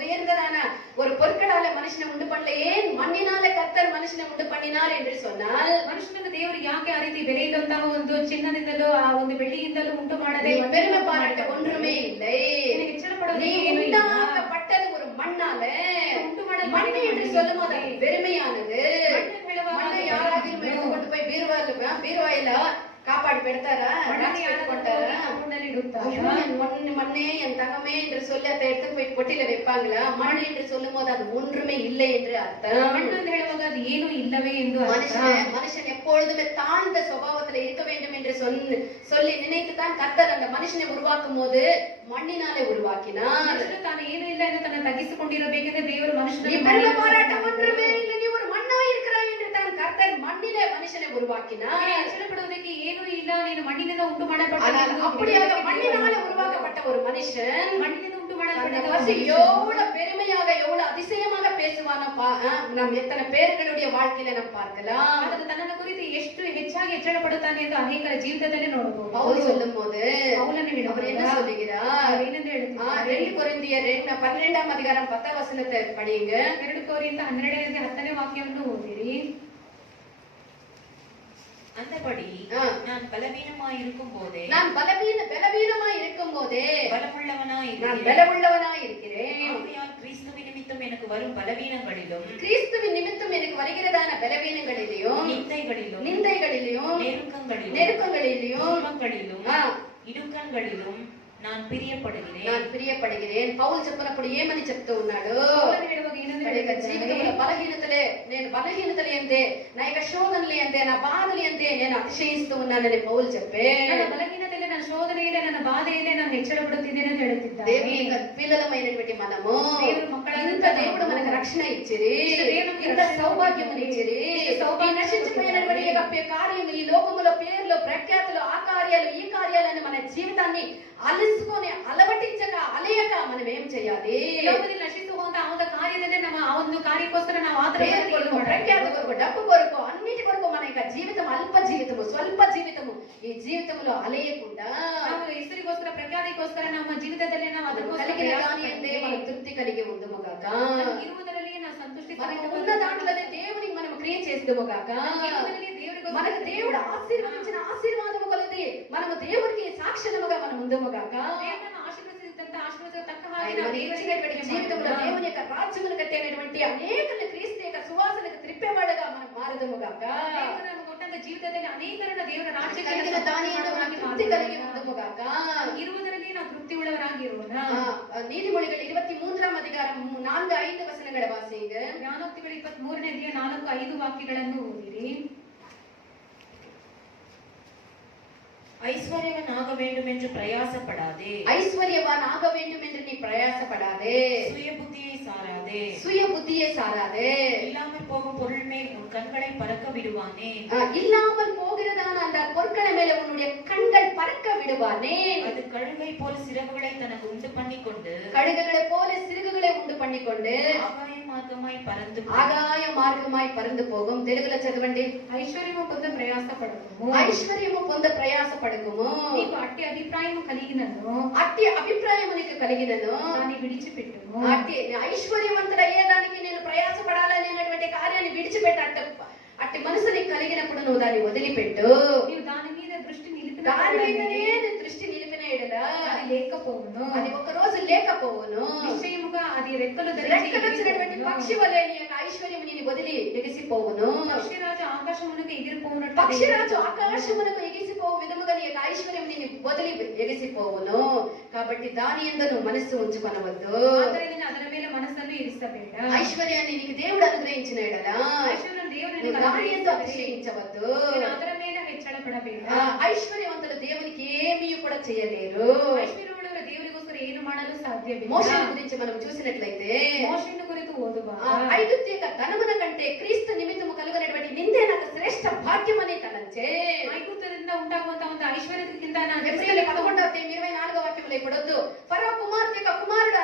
உயர்ந்ததான ஒரு பொருட்களால மனுஷனை உண்டு பண்ணல. ஏன் மண்ணினால கர்த்தர் மனுஷனை உண்டு பண்ணினார் என்று சொன்னால், ಮನುಷ್ಯನನ್ನು ದೇವರು ಯಾಕೆ ಆ ರೀತಿ ಬೆಲೆ ಇದ್ದಂತಹ ಒಂದು ಚಿನ್ನದಿಂದಲೂ ಆ ಒಂದು ಬೆಳ್ಳಿಯಿಂದಲೂ ಉಂಟು ಮಾಡದೆ பெருமை பாராட்ட ஒன்றுமே இல்லை. நீ உண்டாக்கப்பட்டது ஒரு மண்ணால. மண் என்று சொல்லும் போது அது பெருமையானது. மண்ணை யாராவது கொண்டு போய் பீர்வாயில காப்பாடி பெடுத்தாரா? மண்ணே என் தங்கமே என்று சொல்லி அதை எடுத்து போய் பொட்டில வைப்பாங்களா? மண் என்று சொல்லும் போது அது ஒன்றுமே இல்லை என்று அர்த்தம். அது ஏனும் இல்லவே என்று மனுஷன் எப்பொழுதுமே தாழ்ந்த சுபாவத்துல இருக்க வேண்டும் என்று சொல்லி நினைத்துதான் கர்த்தர் அந்த மனுஷனை உருவாக்கும் போது மண்ணினாலே உருவாக்கினார். ತಾನು ಏನು ಇಲ್ಲ ಎಂದು ತನ್ನ ತಗ್ಗಿಸಿಕೊಂಡಿರಬೇಕೆಂದು ದೇವರು ಮನುಷ್ಯನ பெருமை பாராட்டம் ஒன்றுமே இல்லை, நீ ஒரு மண்ணாய் இருக்கிறாய் என்று தான் கர்த்தர் மண்ணிலே மனுஷனை உருவாக்கினார். ஆச்சரியப்படுவதற்கு ಏನೂ ಇಲ್ಲ, ನೀನು ಮಣ್ಣಿನಿಂದ ಉಂಟು ಮಾಡಲ್ಪಟ್ಟ. அப்படியாக மண்ணினால உருவாக்கப்பட்ட ஒரு மனுஷன் மண்ணிನಿಂದ ಉಂಟು ಮಾಡಲ್ಪಟ್ಟ எவ்வளவு பெருமையாக எவ்வளவு அதிசயமாக பேசுவானோ நாம் எத்தனை பேர்களுடைய வாழ்க்கையில நாம் பார்க்கலாம். ತನ್ನನ್ನು ಕುರಿತು ಎಷ್ಟು ಹೆಚ್ಚಾಗಿ ಹೆಚ್ಚಳ ಪಡುತ್ತಾನೆ ಎಂದು ಅನೇಕರ ಜೀವಿತದಲ್ಲಿ ನೋಡಬಹುದು. பவுல் சொல்லும் போது அவர் என்ன சொல்லுகிறார்? 2 கொரிந்தியர் 12ஆம் அதிகாரம் 10ஆம் வசனத்தை படியுங்க. 2 ಕೊರಿಂಥ 12ನೇ ವಾಕ್ಯವನ್ನು ಓದಿರಿ. அந்தபடி நான் பலவீனமாய் இருக்கும் போதே பலமுள்ளவனாய் இருக்கிறேன். ஆகையால் கிறிஸ்துவின் நிமித்தம் எனக்கு வரும் பலவீனங்களிலும் எனக்கு வருகிறதான பலவீனங்களிலும் நிந்தைகளிலும் நெருக்கங்களிலும் ఇరుకங்களிலும் நான் பிரியப்படுகிறேன். పౌలు చెప్పినప్పుడు ఏమని చెప్తూ ఉన్నాడు? జీవితంలో బలహీనతలు ఏందే, నా యొక్క శోధనలు ఏందే, నా బాధలు ఏందే నేను అతిశయిస్తూ ఉన్నానని పౌలు చెప్పే. బలహీనతలే, నా శోధనలే, నా బాధలే నేను హెచ్చరపడుతుందని ಹೇಳುತ್ತಿದ್ದಾನೆ. దేవుని పిల్లలమైనటువంటి మనము ఇంత దేవుడు మనకు రక్షణ ఇచ్చిరి, ఇంత సౌభాగ్యముని ఇచ్చిరి. ఈ నశించిపోయినటువంటి కార్యం ఈ లోకములో పేర్లు ప్రఖ్యాతులు ఆ కార్యాలు ఈ కార్యాలని మన జీవితాన్ని అలసుకొని అలవటించక అలయక మనం ఏం చేయాలి? నశించుకుంటా ఆ కార్యದಲ್ಲಿ ನಮ್ಮ ಆ ಒಂದು ಕಾರ್ಯಕ್ಕೋಸ್ಕರ ನಾವು ప్రఖ్యాత కొరకు డబ్బు కొరకు అన్నిటి కొరకు మన యొక్క జీవితం అల్ప జీవితము స్వల్ప జీవితము ఈ జీవితంలో అలయకుండా ಹೆಸರಿಗೋಸ್ಕರ ಪ್ರಖ್ಯಾತಿಗೋಸ್ಕರ ನಮ್ಮ ಜೀವಿತದಲ್ಲಿ ನಾವು ಅದನ್ನು కలిగిన దాని అంతే మనం తృప్తి కలిగి ఉందము గాక. ఇరువుదರಲ್ಲಿ ನಾವು ಸಂತುಷ್ಟಿ ఉన్న దాంట్లోనే దేవునికి మనం క్రియ చేద్దాము గాక. మనకు దేవుడు ఆశీర్వదించిన ఆశీర్వాదము కొలది మనము దేవునికి సాక్షులముగా మనం ఉందము గాక. జీవితంలో దేవుని యొక్క రాజ్యమును కట్టేటువంటి అనేకులను క్రీస్తు యొక్క సువాసనకు త్రిప్పేవాడుగా మనం మారదము గాక. ಜೀವಿತದಲ್ಲಿ ಅನೇಕರನ್ನ ದೇವರ ರಾಜ್ಯಕ್ಕೆ కలిగిన దాని యందు మనం తృప్తి కలిగి ఉందము గాక. ಇರುವುದರಲ್ಲಿ ನಾವು ತೃಪ್ತಿ ಉಳ್ಳವರಾಗಿರೋಣ. ನೀತಿಮೊಳಿಗಳು 23ಆம் அதிகாரம் 4-5 ವಚನಗಳ ವಾಸಿಂಗ. ಜ್ಞಾನೋಕ್ತಿಗಳು 23ನೇ ಅಧ್ಯಾಯ 4-5 ವಾಕ್ಯಗಳನ್ನು ಓದಿರಿ. ஐஸ்வர்யவான் ஆக வேண்டும் என்று பிரயாசப்படாதே. நீ பிரயாசப்படாதே. சுய புத்தியை சாராதே. இல்லாமல் போகும் பொருள் மேல் உன் கண்களை பறக்க விடுவானே. இல்லாமல் போகிறதான அந்த பொருட்களை மேல உன்னுடைய கண்கள் பறக்க விடுவானே. அது கழுகை போல சிறகுகளை தனக்கு உண்டு பண்ணிக்கொண்டு ఆగాయ మార్గమాయి పరందు పోగం. తెలుగులో చదవండి. ఐశ్వర్యము పొంద ప్రయాసపడకుము. నీకు అట్టి అభిప్రాయము కలిగినను దాన్ని విడిచిపెట్టుము. అట్టి ఐశ్వర్యవంతుడు అయ్యేదానికి నేను ప్రయాసపడాలనేటువంటి కార్యాన్ని విడిచిపెట్ట అట్టి మనసు నీకు కలిగినప్పుడు నువ్వు దాన్ని వదిలిపెట్టు. నీవు దాని మీద దృష్టి నిలిపిన అది లేకపోవును, అది ఒక రోజు లేకపోవును. నిశ్చయముగా అది రెక్కలు వచ్చినటువంటి పక్షి వలె నీ యొక్క ఐశ్వర్యం నీ వదిలి ఎగిసిపోవును. పక్షిరాజు ఆకాశమునకు ఎగిరిపోవునట్టు పక్షిరాజు ఆకాశమునకు ఎగిసిపోవు విధముగా నీ యొక్క ఐశ్వర్యం నీ వదిలి ఎగిసిపోవును. కాబట్టి దాని యందు మనస్సు ఉంచుకొనవద్దు. ಆದ್ದರಿಂದ ಅದರ ಮೇಲೆ ಮನಸ್ಸನ್ನು ಇರಿಸಬೇಡ. ఐశ్వర్యాన్ని నీకు దేవుడు అనుగ్రహించిన ఎడల ಐಶ್ವರ್ಯವನ್ನು ದೇವರು నువ్వు ನಿನಗೆ దాని యందు ಅನುಗ್ರಹಿಸಿದ್ದಾನೆ. అతిశయించవద్దు. ನೀನು ಅದರ ಮೇಲೆ ಹೆಚ್ಚಳ ಪಡಬೇಡ. ఐశ్వర్యవంతులు దేవునికి ఏమీ కూడా చేయలేరు. ಐಶ್ವರ್ಯವುಳ್ಳವರು ದೇವರಿಗೋಸ್ಕರ ಏನು ಮಾಡಲು ಸಾಧ್ಯವಿಲ್ಲ. మోషే గురించి మనం చూసినట్లయితే ಮೋಶೆಯನ್ನು ಕುರಿತು ಓದುವಾಗ ఐగుప్తు యొక్క ధనమున కంటే క్రీస్తు నిమిత్తము కలుగునటువంటి నిందే నాకు శ్రేష్ఠ భాగ్యమని తలంచే. ಐಗುಪ್ತದಿಂದ ಉಂಟಾಗುವಂತಹ ಒಂದು ಐಶ್ವರ್ಯಕ್ಕಿಂತ ನಾನು ఎబ్రియుల 11:24 వాక్యంలో ఇప్పుడొద్దు. ఫరో కుమార్తె యొక్క కుమారుడు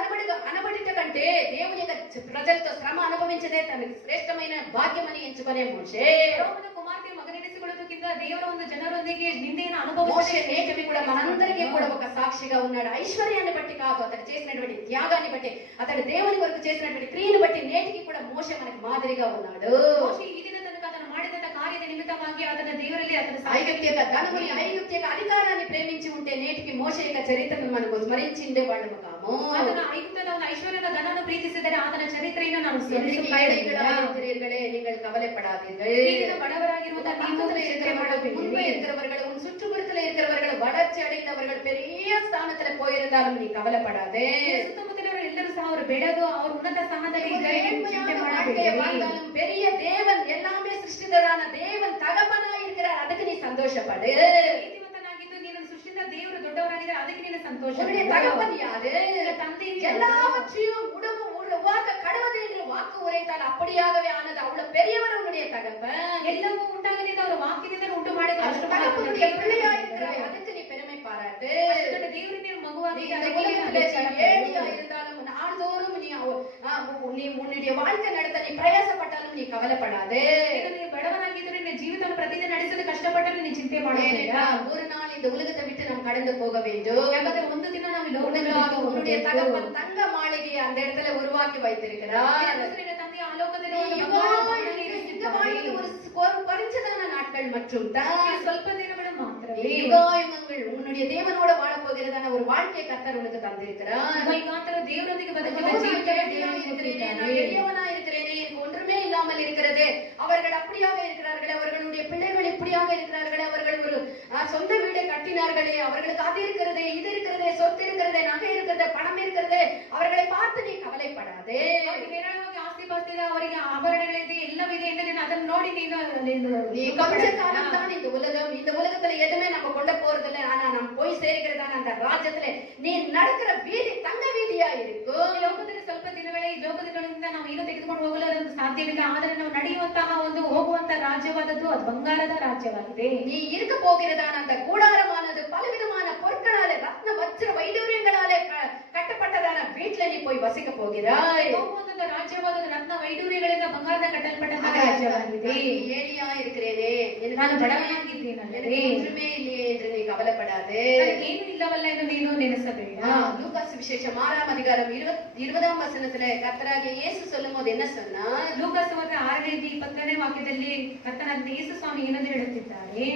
అనబడిట కంటే దేవుని యొక్క ప్రజలతో శ్రమ అనుభవించదే తనకి శ్రేష్టమైన భాగ్యమని ఎంచుకునే మోషే. ಫರೋಹನ ಕುಮಾರ್ತೆ ಮಗನೆನಿಸಿಕೊಳ್ಳುವುದಕ್ಕಿಂತ ದೇವರ ಒಂದು ಜನರೊಂದಿಗೆ ನಿಂದೆಯನ್ನು మోషే ಅನುಭವಿಸಿ నేటివి కూడా మనందరికీ కూడా ఒక సాక్షిగా ఉన్నాడు. ఐశ్వర్యాన్ని బట్టి కాదు, అతడు చేసినటువంటి త్యాగాన్ని బట్టి, అతడు దేవుని వరకు చేసినటువంటి క్రియను బట్టి నేటికి కూడా మోషే మనకు మాదిరిగా ఉన్నాడు. ಮೋಶೆ ಈ ದಿನ ತನಕ ಆತನು ಮಾಡಿದಂತ ಕಾರ್ಯದ ನಿಮಿತ್ತವಾಗಿ ಆತನ ದೇವರಲ್ಲಿ ಆತನ ఐగుప్తు యొక్క ధనముని, ఐగుప్తు యొక్క అధికారాన్ని ప్రేమించి ఉంటే నేటికి మోషే యొక్క చరిత్రను మనకు స్మరించిండే వాళ్ళము కాము. ಆತನ ಐಗುಪ್ತದ ಒಂದು ಐಶ್ವರ್ಯದ ಧನವನ್ನು ಪ್ರೀತಿಸಿದರೆ ಆತನ ಚರಿತ್ರೆಯನ್ನು ನಾವು இன்றைக்கு ಸ್ಮರಿಸುತ್ತಾ ஏழைகளாக ಇದ್ದೇವೆ. இருக்கிறீர்களே, நீங்கள் கவலைப்படாதீர்கள். ಈ ದಿನ ಬಡವರಾಗಿರುವಂತಹ ನೀವು பக்கத்துல ಚಿಂತೆ இருக்கிறவர்கள், முன்பே ಮಾಡಬೇಡಿ. இருக்கிறவர்கள், உன் சுற்றுப்புறத்துல இருக்கிறவர்கள், வளர்ச்சி அடைந்தவர்கள், பெரிய ஸ்தானத்துல போயிருந்தாலும் நீ கவலைப்படாதே. ಸುತ್ತಮುತ್ತಲಿರುವ ಎಲ್ಲರೂ ಸಹ ಅವರು ಬೆಳೆದು ಅವರು ಉನ್ನತ ಸ್ಥಾನದಲ್ಲಿ ಇದ್ದರೆ ನೀವು ಚಿಂತೆ வாழ்க்கையை ಮಾಡಬೇಡಿ. வாழ்ந்தாலும் பெரிய தேவன், எல்லாமே சிருஷ்டிதரான தேவன் தகப்பனா இருக்கிறார், அதுக்கு நீ சந்தோஷப்படு. ನೀತಿವಂತನಾಗಿದ್ದು ನೀನು ಸೃಷ್ಟಿಯಿಂದ ದೇವರು ದೊಡ್ಡವರಾಗಿದ್ದಾರೆ, ಅದಕ್ಕೆ ನೀನು ಸಂತೋಷ உன்னுடைய தகப்பன் யாரு? ತಂದೆ எல்லாவற்றையும் உருவாக்க கடவுள் என்று வாக்கு உரைத்தால் அப்படியாகவே ஆனது. அவ்வளவு பெரியவர் உன்னுடைய தகப்பன். ಎಲ್ಲವೂ ಉಂಟಾಗಲಿದೆ ಅವರ ವಾಕ್ಯದಿಂದ ಉಂಟು ಮಾಡಿದ அந்த தகப்பனுடைய பிள்ளையா இருக்கிறாய், அதுக்கு நீ பெருமை பாராட்டு. ದೇವರಿಗೆ ಮಗುವಾಗಿ நீ இந்த ಅದಕ್ಕೆ ನೀನು உலகத்திலே ಹೆಚ್ಚಳ ஏழையா ಪಡು. இருந்தாலும் நாள்தோறும் நீ உன்னுடைய வாழ்க்கை நடத்த நீ பிரயாசப்பட்டாலும் நீ கவலைப்படாதே. ಈಗ ನೀನು ಬಡವನಾಗಿದ್ದರೆ ನಿನ್ನ ಜೀವಿತವನ್ನು ಪ್ರತಿದಿನ ನಡೆಸಲು ಕಷ್ಟಪಟ್ಟರೆ ನೀನು ಚಿಂತೆ ಮಾಡಬೇಡ. ஏனென்றால் ஒரு நாள் இந்த உலகத்தை விட்டு நாம் கடந்து போக வேண்டும். ಯಾಕಂದ್ರೆ ಒಂದು ದಿನ ನಾವು ಈ உனக்காக ಲೋಕದಲ್ಲಿ உன்னுடைய தகப்பன் தங்க மாளிகையை அந்த இடத்துல உருவாக்கி வைத்திருக்கிறார். ನಿನ್ನ ತಂದೆ ಆ ಲೋಕದಲ್ಲಿ ಒಂದು நீ ಬಂಗಾರದ இங்க ಇರಿಸಿದ್ದಾನೆ. வாழ்வது ஒரு குறைஞ்சதான நாட்கள் மற்றும் தான். ಇದು ಸ್ವಲ್ಪ ದಿನಗಳು ಮಾತ್ರವೇ. யுகாயுகங்கள் உன்னுடைய தேவனோட வாழ போகிறதான ஒரு வாழ்க்கையை கர்த்தர் உனக்கு தந்திருக்கிறார். ಯುಗಾಂತರ ದೇವರೊಂದಿಗೆ ಬದುಕಿದ நான் ಜೀವಿತವನ್ನು ஏழையா ದೇವರು இருக்கிறேனே, நான் ಕೊಟ್ಟಿದ್ದಾನೆ. எளியவனா இருக்கிறேனே, எனக்கு ஒன்றுமே இல்லாமல் இருக்கிறதே, அவர்கள் அப்படியாக இருக்கிறார்களே, அவர்களுடைய பிள்ளைகள் இப்படியாக இருக்கிறார்களே, அவர்கள் ஒரு சொந்த வீடை கட்டினார்களே, அவர்களுக்கு அது இருக்கிறதே, இது இருக்கிறதே, சொத்து இருக்கிறதே, நகை இருக்கிறதே, பணம் இருக்கிறதே, அவர்களை பார்த்து நீ கவலைப்படாதே. ಅವರಿಗೆ ಹೇರಳವಾಗಿ ಆಸ್ತಿ ಪಾಸ್ತಿ ಇದೆ, ಅವರಿಗೆ ಆಭರಣಗಳಿದೆ, ಎಲ್ಲವಿದೆ ಎಂದು ನೀನು ಅದನ್ನು ನೋಡಿ நீ கொஞ்ச காலம் தான் இந்த உலகம், இந்த உலகத்துல எதுவுமே நம்ம கொண்டு போறதில்லை. ஆனா நம்ம போய் சேர்க்கிறதான அந்த ராஜ்யத்துல நீ நடக்கிற வீதி தங்க வீதியா இருக்கும். ಈ ಲೋಕದಲ್ಲಿ ಸ್ವಲ್ಪ ದಿನಗಳೇ, ಈ ಲೋಕಗಳಿಂದ ನಾವು ಏನು ತೆಗೆದುಕೊಂಡು ಹೋಗಲು ಅದೊಂದು ಸಾಧ್ಯವಿಲ್ಲ. ಆದರೆ ನಾವು ನಡೆಯುವಂತಹ ಒಂದು ಹೋಗುವಂತಹ ರಾಜ್ಯವಾದದ್ದು ಅದು ಬಂಗಾರದ ರಾಜ್ಯವಾಗಿದೆ. நீ இருக்க போகிறதான அந்த கூடாரமானது பலவிதமான பொருட்களாலே, ரத்ன வಜ್ர வைடூரியங்களாலே கட்டப்பட்டதான வீட்டுல நீ போய் வசிக்க போகிறாய். ಹೋಗುವಂತಹ ರಾಜ್ಯವಾದದ್ದು ರತ್ನ ವೈಡೂರ್ಯಗಳಿಂದ ಬಂಗಾರದ ಕಟ್ಟಲ್ಪಟ್ಟಂತಹ ರಾಜ್ಯವಾಗಿದೆ. ஏழையா இருக்கிறேனே, ನಾನು ಬಡವನಾಗಿದ್ದೇನಲ್ಲವೇ, எனக்கு ஒன்றுமே இல்லையே என்று நீ கவலைப்படாதே. ಏನು ಇಲ್ಲವಲ್ಲ ಎಂದು ನೀನು ನೆನೆಸಬೇಡ. லூகாஸ் விசேஷம் 6ஆம் அதிகாரம் 20ஆம் வசனத்துல கர்த்தராகிய இயேசு சொல்லும்போது என்ன சொன்னார்? ಲೂಕಾಸ್ 6:20 ವಾಕ್ಯದಲ್ಲಿ ಕರ್ತನಾದ ಯೇಸು ಸ್ವಾಮಿ ಏನಂತ ಹೇಳುತ್ತಿದ್ದಾರೆ?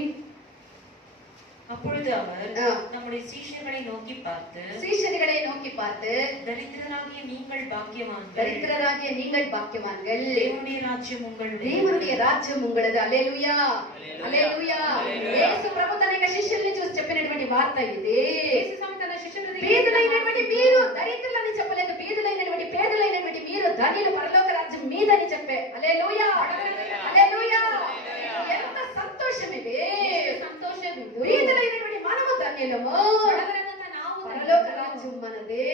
அப்பொழுது அவர் நம்முடைய சீஷர்களை நோக்கி பார்த்து, சீஷர்களை நோக்கி பார்த்து, தரித்திரராகிய நீங்கள் பாக்கியவான்கள், தரித்திரராகிய நீங்கள் பாக்கியவான்கள், தேவனுடைய ராஜ்யம் உங்களுடையது, దేవుని రాజ్యం ఉంగళது. హల్లెలూయా, హల్లెలూయా. యేసు ప్రభు తన యొక్క శిష్యుల్ని చూసి చెప్పినటువంటి వార్త ఇది. యేసు స్వామి తన శిష్యులతో పేదలైనటువంటి మీరు దరిద్రులని చెప్పలేదు, పేదలైనటువంటి మీరు ధనియులు, పరలోక రాజ్యం మీదని చెప్పే. హల్లెలూయా, హల్లెలూయా. ఎంత సంతోషం ఇది, సంతోషం ఇది. పేదలైనటువంటి మనము ధన్యులము, పరలోక రాజ్యం మనదే.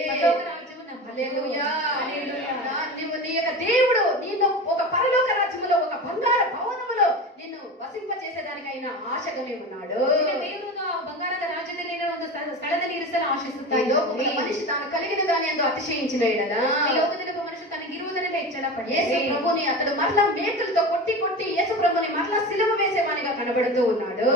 హల్లెలూయా, హల్లెలూయా. నీవు నీ యొక్క దేవుడు నిన్ను ఒక పరలోక రాజ్యములో, ఒక బంగారు భవనములో నిన్ను వసింపచేసేదానికైనా ఆశగానే ఉన్నాడు. దేవుడు ಬಂಗಾರದ ರಾಜ್ಯದಲ್ಲಿ ಒಂದು ಸ್ಥಳದಲ್ಲಿ ಇರಿಸಲು ಆಶಿಸುತ್ತಾನೆ. ఈ లోకములో మనిషి తాను కలిగిన దాని యందు అతిశయించిన ఎడల, ఈ లోಕದಲ್ಲಿ ಒಬ್ಬ ಮನುಷ್ಯ తనಗಿರುವುದರಲ್ಲಿ ಹೆಚ್ಚಳ ಪಡಲಿ. యేసు ప్రభుని అతడు మరలా మేకలతో కొట్టి యేసు ప్రభుని మరలా సిలువ వేసేవానిగా కనబడుతూ ఉన్నాడు.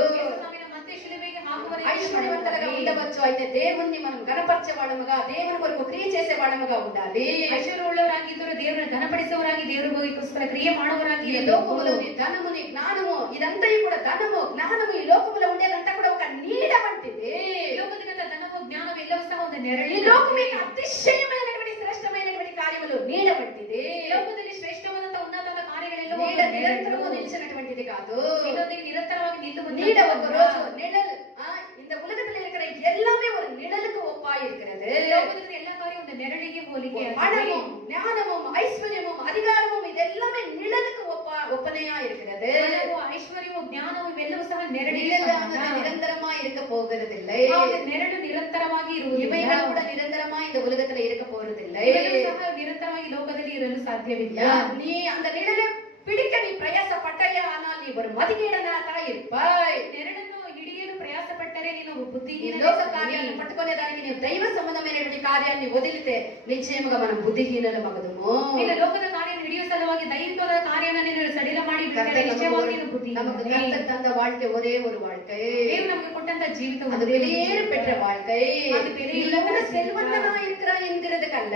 ಮತ್ತೆ ಶಿಲುಬೆಗೆ ಹಾಕುವ ఐశ్వర్యవంతులుగా ఉండవచ్చు, అయితే దేవుణ్ణి మనం గణపరిచేవాళ్ళముగా, దేవుని కొరకు క్రియ చేసేవాళ్ళముగా ఉండాలి. ಐಶ್ವರ್ಯವುಳ್ಳವರಾಗಿದ್ದರು, ದೇವರನ್ನು ಘನಪಡಿಸುವವರಾಗಿ, ದೇವರಿಗೋಸ್ಕರ ಕ್ರಿಯೆ ಮಾಡುವವರಾಗಿ. ఈ లోకములోని ధనముని, జ్ఞానము, ఇదంతా కూడా ధనము, జ్ఞానము ఈ లోకములో ఉండేదంతా కూడా ఒక నీడ వంటిది. ಲೋಕದಿಂದ ಧನವು, ಜ್ಞಾನವು ಎಲ್ಲವೂ ಸಹ ಒಂದು ನೆರಳು. ఈ లోకమే అతిశయమైనటువంటి శ్రేష్టమైనటువంటి కార్యములు నీడ వంటిది. ಲೋಕದಲ್ಲಿ ಶ್ರೇಷ್ಠವಾದಂತಹ ಉನ್ನತವಾದ నీడ నిరంతరము నిలిచినటువంటిది కాదు. ಇನ್ನೊಂದಿಗೆ ನಿರಂತರವಾಗಿ నీడ ఒక ನಿಲ್ಲುವಂತ రోజు நிழல். இந்த உலகத்துல இருக்கிற எல்லாமே ஒரு நிழலுக்கு ஒப்பா இருக்கிறது. ಲೋಕದಲ್ಲಿ ಎಲ್ಲ ಕಾರ್ಯ ಒಂದು ನೆರಳಿಗೆ ಹೋಲಿಕೆ பணமும் ஞானமும் ஐஸ்வர்யமும் அதிகாரமும் இதெல்லாமே நிழலுக்கு ஒப்பனையா இருக்கிறது. ಐಶ್ವರ್ಯವೂ ಜ್ಞಾನವೂ ಇವೆಲ್ಲವೂ ಸಹ ನೆರಳಿಗೆ நிரந்தரமா இருக்க போகிறதில்லை. ನೆರಳು ನಿರಂತರವಾಗಿ ಇರುವುದು. இவைகள் கூட நிரந்தரமா இந்த உலகத்துல இருக்க போறதில்லை. ಸಹ ನಿರಂತರವಾಗಿ ಲೋಕದಲ್ಲಿ ಇರಲು ಸಾಧ್ಯವಿಲ್ಲ. நீ அந்த நிழலை பிடிக்க நீ பிரயாசப்பட்டாயா, ஆனால் நீ ஒரு மதிகேடனாக இருப்பாய். ನೆರಳನ್ನು ಹಿಡಿಯಲು ಪ್ರಯಾಸ ಪಟ್ಟರೆ ನೀನು ಬುದ್ಧಿಹೀನ. లోక కార్యాలను పట్టుకునేదానికి నీవు దైవ సంబంధమైనటువంటి కార్యాన్ని వదిలితే నిశ్చయముగా మనం బుద్ధిహీనులమగుదుము. ನೀನು ಲೋಕದ ಕಾರ್ಯವನ್ನು ಹಿಡಿಯುವ ಸಲುವಾಗಿ ದೈವಿಕವಾದ ಕಾರ್ಯವನ್ನು ನೀನು ಸಡಿಲ ಮಾಡಿ ಬಿಟ್ಟರೆ ನಿಶ್ಚಯವಾಗಿ ನೀನು ಬುದ್ಧಿಹೀನ. நமக்கு கர்த்தர் தந்த வாழ்க்கை ஒரே ஒரு வாழ்க்கை. ದೇವರು ನಮಗೆ ಕೊಟ್ಟಂತ ಜೀವಿತ அது வெளியேறு பெற்ற வாழ்க்கை. இல்ல செல்வந்தனா இருக்கிறாய் என்கிறதுக்கல்ல.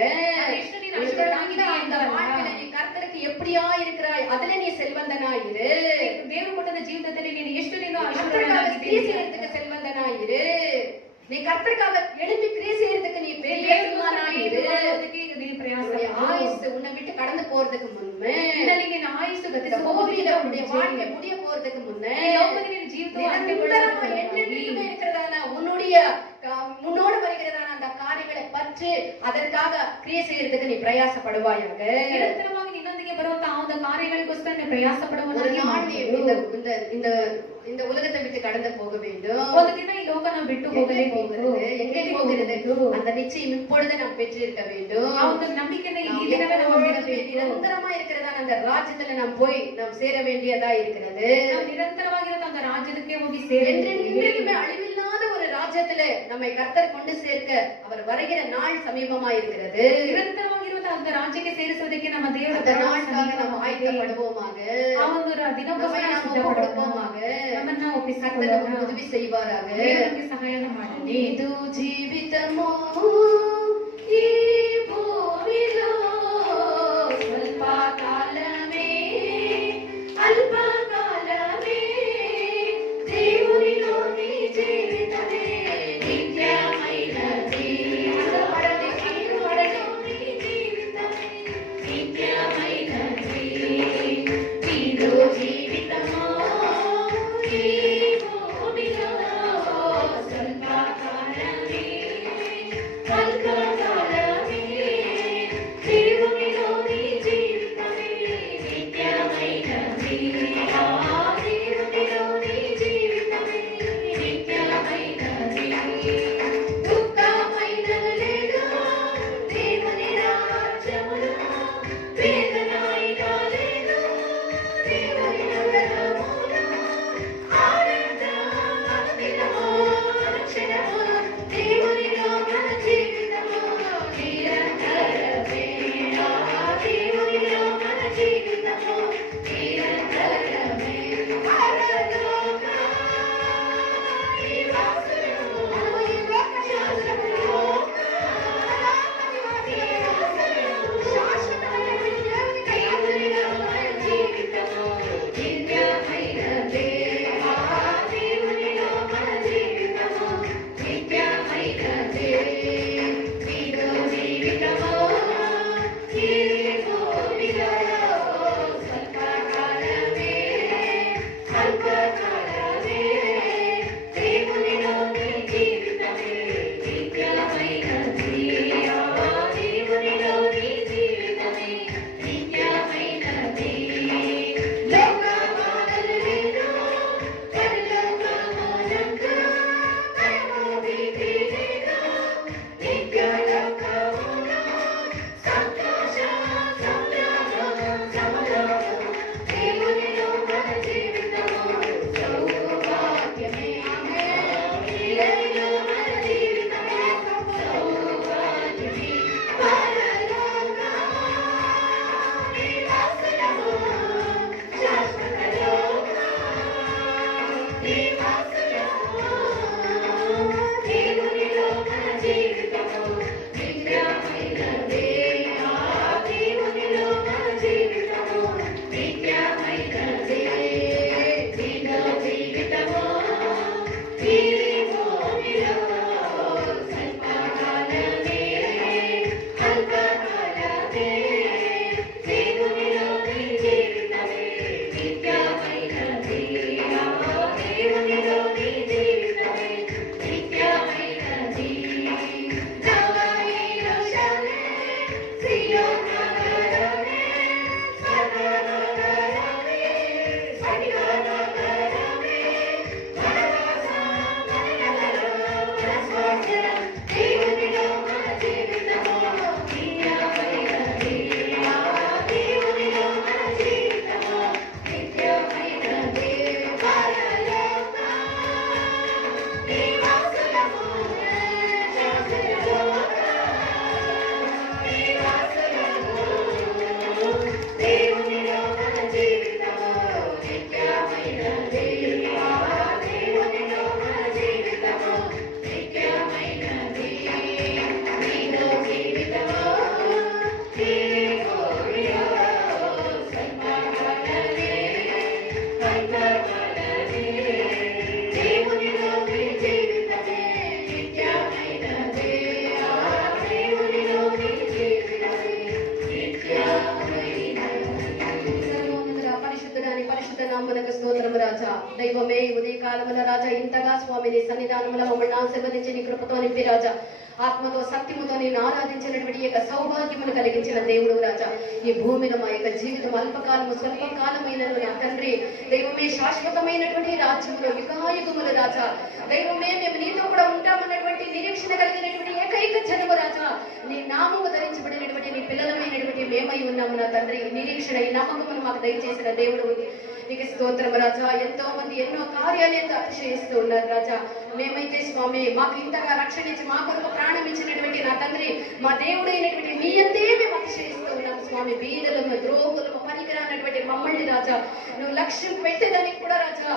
அந்த வாழ்க்கையில நீ கர்த்தருக்கு எப்படியா இருக்கிறாய், அதுல நீ செல்வந்தனா இரு. ದೇವರು ಕೊಟ್ಟಂತ ಜೀವಿತದಲ್ಲಿ ನೀನು ಎಷ್ಟು ನೀನು செய்யறதுக்கு செல்வந்தனா இரு. நீ கர்த்தருக்காக எழுப்பி கிரியை செய்யறதுக்கு நீ பெரிய இரு. ஆயுசு உன்னை விட்டு கடந்து போறதுக்கு முன்னே, ஆயுசு உன்னுடைய வாழ்க்கை முடிய போறதுக்கு முன்னே இருக்கிறதான உன்னுடைய முன்னோடு வருகிறதான அந்த காரியங்களை பற்றி அதற்காக கிரியை செய்யறதுக்கு நீ பிரயாசப்படுவாயாக. ನಿರಂತರವಾಗಿ ನಿನ್ನೊಂದಿಗೆ ಬರುವಂತ ಆ ಒಂದು ಕಾರ್ಯಗಳಿಗೋಸ್ಕರ ನೀನು ಪ್ರಯಾಸ ಪಡುವನಾಗಿ இந்த உலகத்தை விட்டு கடந்து போக வேண்டும். ಒಂದು ದಿನ ಈ ಲೋಕನ ಬಿಟ್ಟು ಹೋಗಲೇಬೇಕು. எங்கே போகிறது? அந்த நிச்சயம் இப்பொழுது நாம் பெற்றிருக்க வேண்டும். ಆ ಒಂದು ನಂಬಿಕೆಯನ್ನು ಈ ದಿನವೇ ನಾವು ಹೊಂದಿರಬೇಕು. நிரந்தரமா இருக்கிறதான அந்த ராஜ்யத்துல நாம் போய் நாம் சேர வேண்டியதா இருக்கிறது. ನಾವು ನಿರಂತರವಾಗಿರುವ அந்த ರಾಜ್ಯಕ್ಕೆ ಹೋಗಿ ಸೇರಬೇಕು. அழிவில்லாத ஒரு ராஜ்யத்துல நம்மை கர்த்தர் கொண்டு சேர்க்க அவர் வருகிற நாள் சமீபமா இருக்கிறது. ನಿರಂತರವಾಗಿರುವ அந்த ರಾಜ್ಯಕ್ಕೆ ಸೇರಿಸುವುದಕ್ಕೆ ನಮ್ಮ ದೇವರ அந்த நாளுக்காக நாம் ஆயத்தப்படுவோமாக. ಆ ಒಂದು ದಿನಕ್ಕೋಸ್ಕರ ನಾವು ಸಿದ್ಧಪಡುவோமாக. ನಮ್ಮನ್ನ ಒಪ್ಪಿಸಿಕೊಳ್ಳೋಣ. ಉದವಿ செய்வாராக. ದೇವರಿಗೆ ಸಹಾಯ ಮಾಡಲಿ. ಇದು ಜೀವಿತಮೋ ಈ ಭೂಮಿಲೋ ಸ್ವಲ್ಪ ಕಾಲವೇ, ಅಲ್ಪ ಕಾಲವೇ, దేవునిలో నీ జీవితమే నిత్యమైనది. నిత్యమైనది ఇది జీవితమో ఈ భూమిలో స్వల్ప కాలమే, అల్ప కాలమే, నామమునకు స్తోత్రము రాజా. దైవమే ఉదయకాలమున రాజా ఇంతగా స్వామి నీ సన్నిధానములో మమ్మల్ని ఆశీర్వదించి నీ కృపతో నింపి రాజా ఆత్మతో సత్యముతో నేను ఆరాధించినటువంటి యొక్క సౌభాగ్యమును కలిగించిన దేవుడు రాజా. ఈ భూమిలో మా యొక్క జీవితం అల్పకాలము స్వల్పకాలమైన నా తండ్రి దైవమే శాశ్వతమైనటువంటి రాజ్యములో యుగాయుగములు రాజా. దైవమే మేము నీతో కూడా ఉంటామన్నటువంటి నిరీక్షణ కలిగినటువంటి ఏకైక జనము రాజా. నీ నామము ధరించబడినటువంటి నీ పిల్లలమైనటువంటి మేమై ఉన్నాము నా తండ్రి. నిరీక్షణ ఈ నమ్మకమును మాకు దయచేసిన దేవుడు నీకు స్తోత్రం రాజా. ఎంతో మంది ఎన్నో కార్యాలు ఎంతో అతిశయిస్తూ ఉన్నారు రాజా. మేమైతే స్వామి మాకు ఇంతగా రక్షణ ఇచ్చి మా కొరకు ప్రాణం ఇచ్చినటువంటి నా తండ్రి మా దేవుడైనటువంటి మీ అంతే మేము అతిశయిస్తూ ఉన్నాం స్వామి. బీదలము ద్రోహులము పనికిరానటువంటి మమ్మల్ని రాజా నువ్వు లక్ష్యం పెట్టేదానికి కూడా రాజా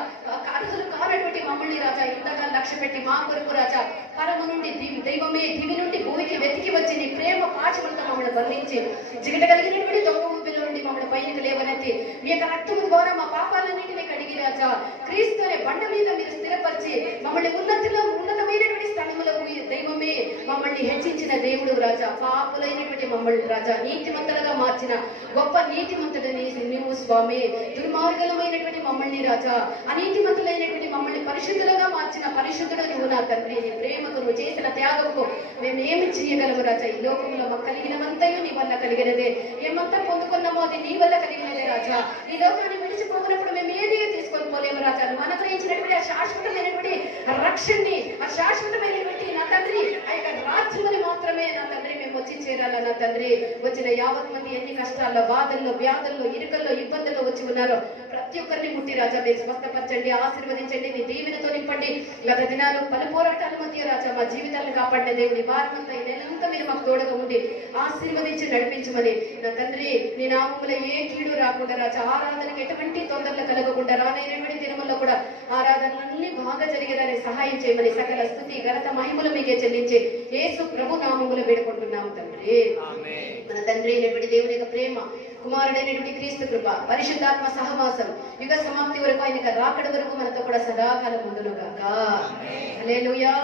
అర్హులు కానటువంటి మమ్మల్ని రాజా ఇంతగా లక్ష్య పెట్టి మా కొరకు రాజా పరము నుండి దైవమే దివి నుండి భూమికి వెతికి వచ్చి నీ ప్రేమ పాచములతో మమ్మల్ని బంధించి జిగట కలిగినటువంటి దొంగ ఊపిలో నుండి మమ్మల్ని పైనకి లేవనెత్తి మీ యొక్క రక్తము ద్వారా మా పాపాలన్నింటినీ కడిగి రాజా క్రీస్తు అనే బండ మీద మీరు స్థిరపరిచి మమ్మల్ని ఉన్నతమైనటువంటి స్థలములో దైవమే మమ్మల్ని హెచ్చించిన దేవుడు రాజా. పాపులైనటువంటి మమ్మల్ని రాజా నీతిమంతులుగా మార్చిన గొప్ప నీతిమంతుడని నువ్వు స్వామి. దుర్మార్గులమైనటువంటి మమ్మల్ని రాజా అనీతిమంతులైనటువంటి మమ్మల్ని పరిశుద్ధులుగా మార్చిన పరిశుద్ధుడు నువ్వు నా తండ్రి. నీ ప్రేమకు నువ్వు చేసిన త్యాగంకు మేము ఏమి చేయగలము రాజా. ఈ లోకంలో మాకు కలిగినవంతయు నీ వల్ల కలిగినదే. ఏమంతా పొందుకున్నామో అది నీ వల్ల కలిగినదే రాజా. ఈ లోకాన్ని విడిచిపోకున్నప్పుడు మేము ఏది తీసుకొని పోలేము రాజా. మనతో ఇచ్చినటువంటి ఆ శాశ్వతమైనటువంటి రక్షణని ఆ శాశ్వతమైనటువంటి నా తండ్రి ఆ యొక్క రాజ్యముని మాత్రమే నా తండ్రి మేము వచ్చి చేరాలా నా తండ్రి. వచ్చిన యావత్ మంది ఎన్ని కష్టాల్లో బాధల్లో వ్యాధుల్లో ఇరుకల్లో ఇబ్బందుల్లో వచ్చి ఉన్నారో ప్రతి ఒక్కరిని ముట్టి రాజా మీరు స్వస్థపరచండి ఆశీర్వదించండి నీ దీవెనతో నింపండి. గత దినాలు పలు పోరాటాల మధ్య రాజా మా జీవితాలను కాపాడిన దేవుడి వారమంతా ఈ నెలంతా మీరు మాకు తోడుగా ఉండి ఆశీర్వదించి నడిపించమని నా తండ్రి నీ నామములో ఏ కీడు రాకుండా రాజా ఆరాధనకి ఎటువంటి తొందరలు కలగకుండా రానైనటువంటి దినముల్లో కూడా ఆరాధనలన్నీ బాగా జరిగేదాన్ని సహాయం చేయమని సకల స్తుతి ఘనత మహిమలు మీకే చెల్లించి యేసు ప్రభు నామములో వేడుకుంటున్నాము తండ్రి. మన తండ్రి అయినటువంటి దేవుని యొక్క ప్రేమ కుమారుడైనటువంటి క్రీస్తు కృప పరిశుద్ధాత్మ సహవాసం యుగ సమాప్తి వరకు ఆయన రాకడ వరకు మనతో కూడా సదాకాలం ఉండును గాక. హల్లెలూయా.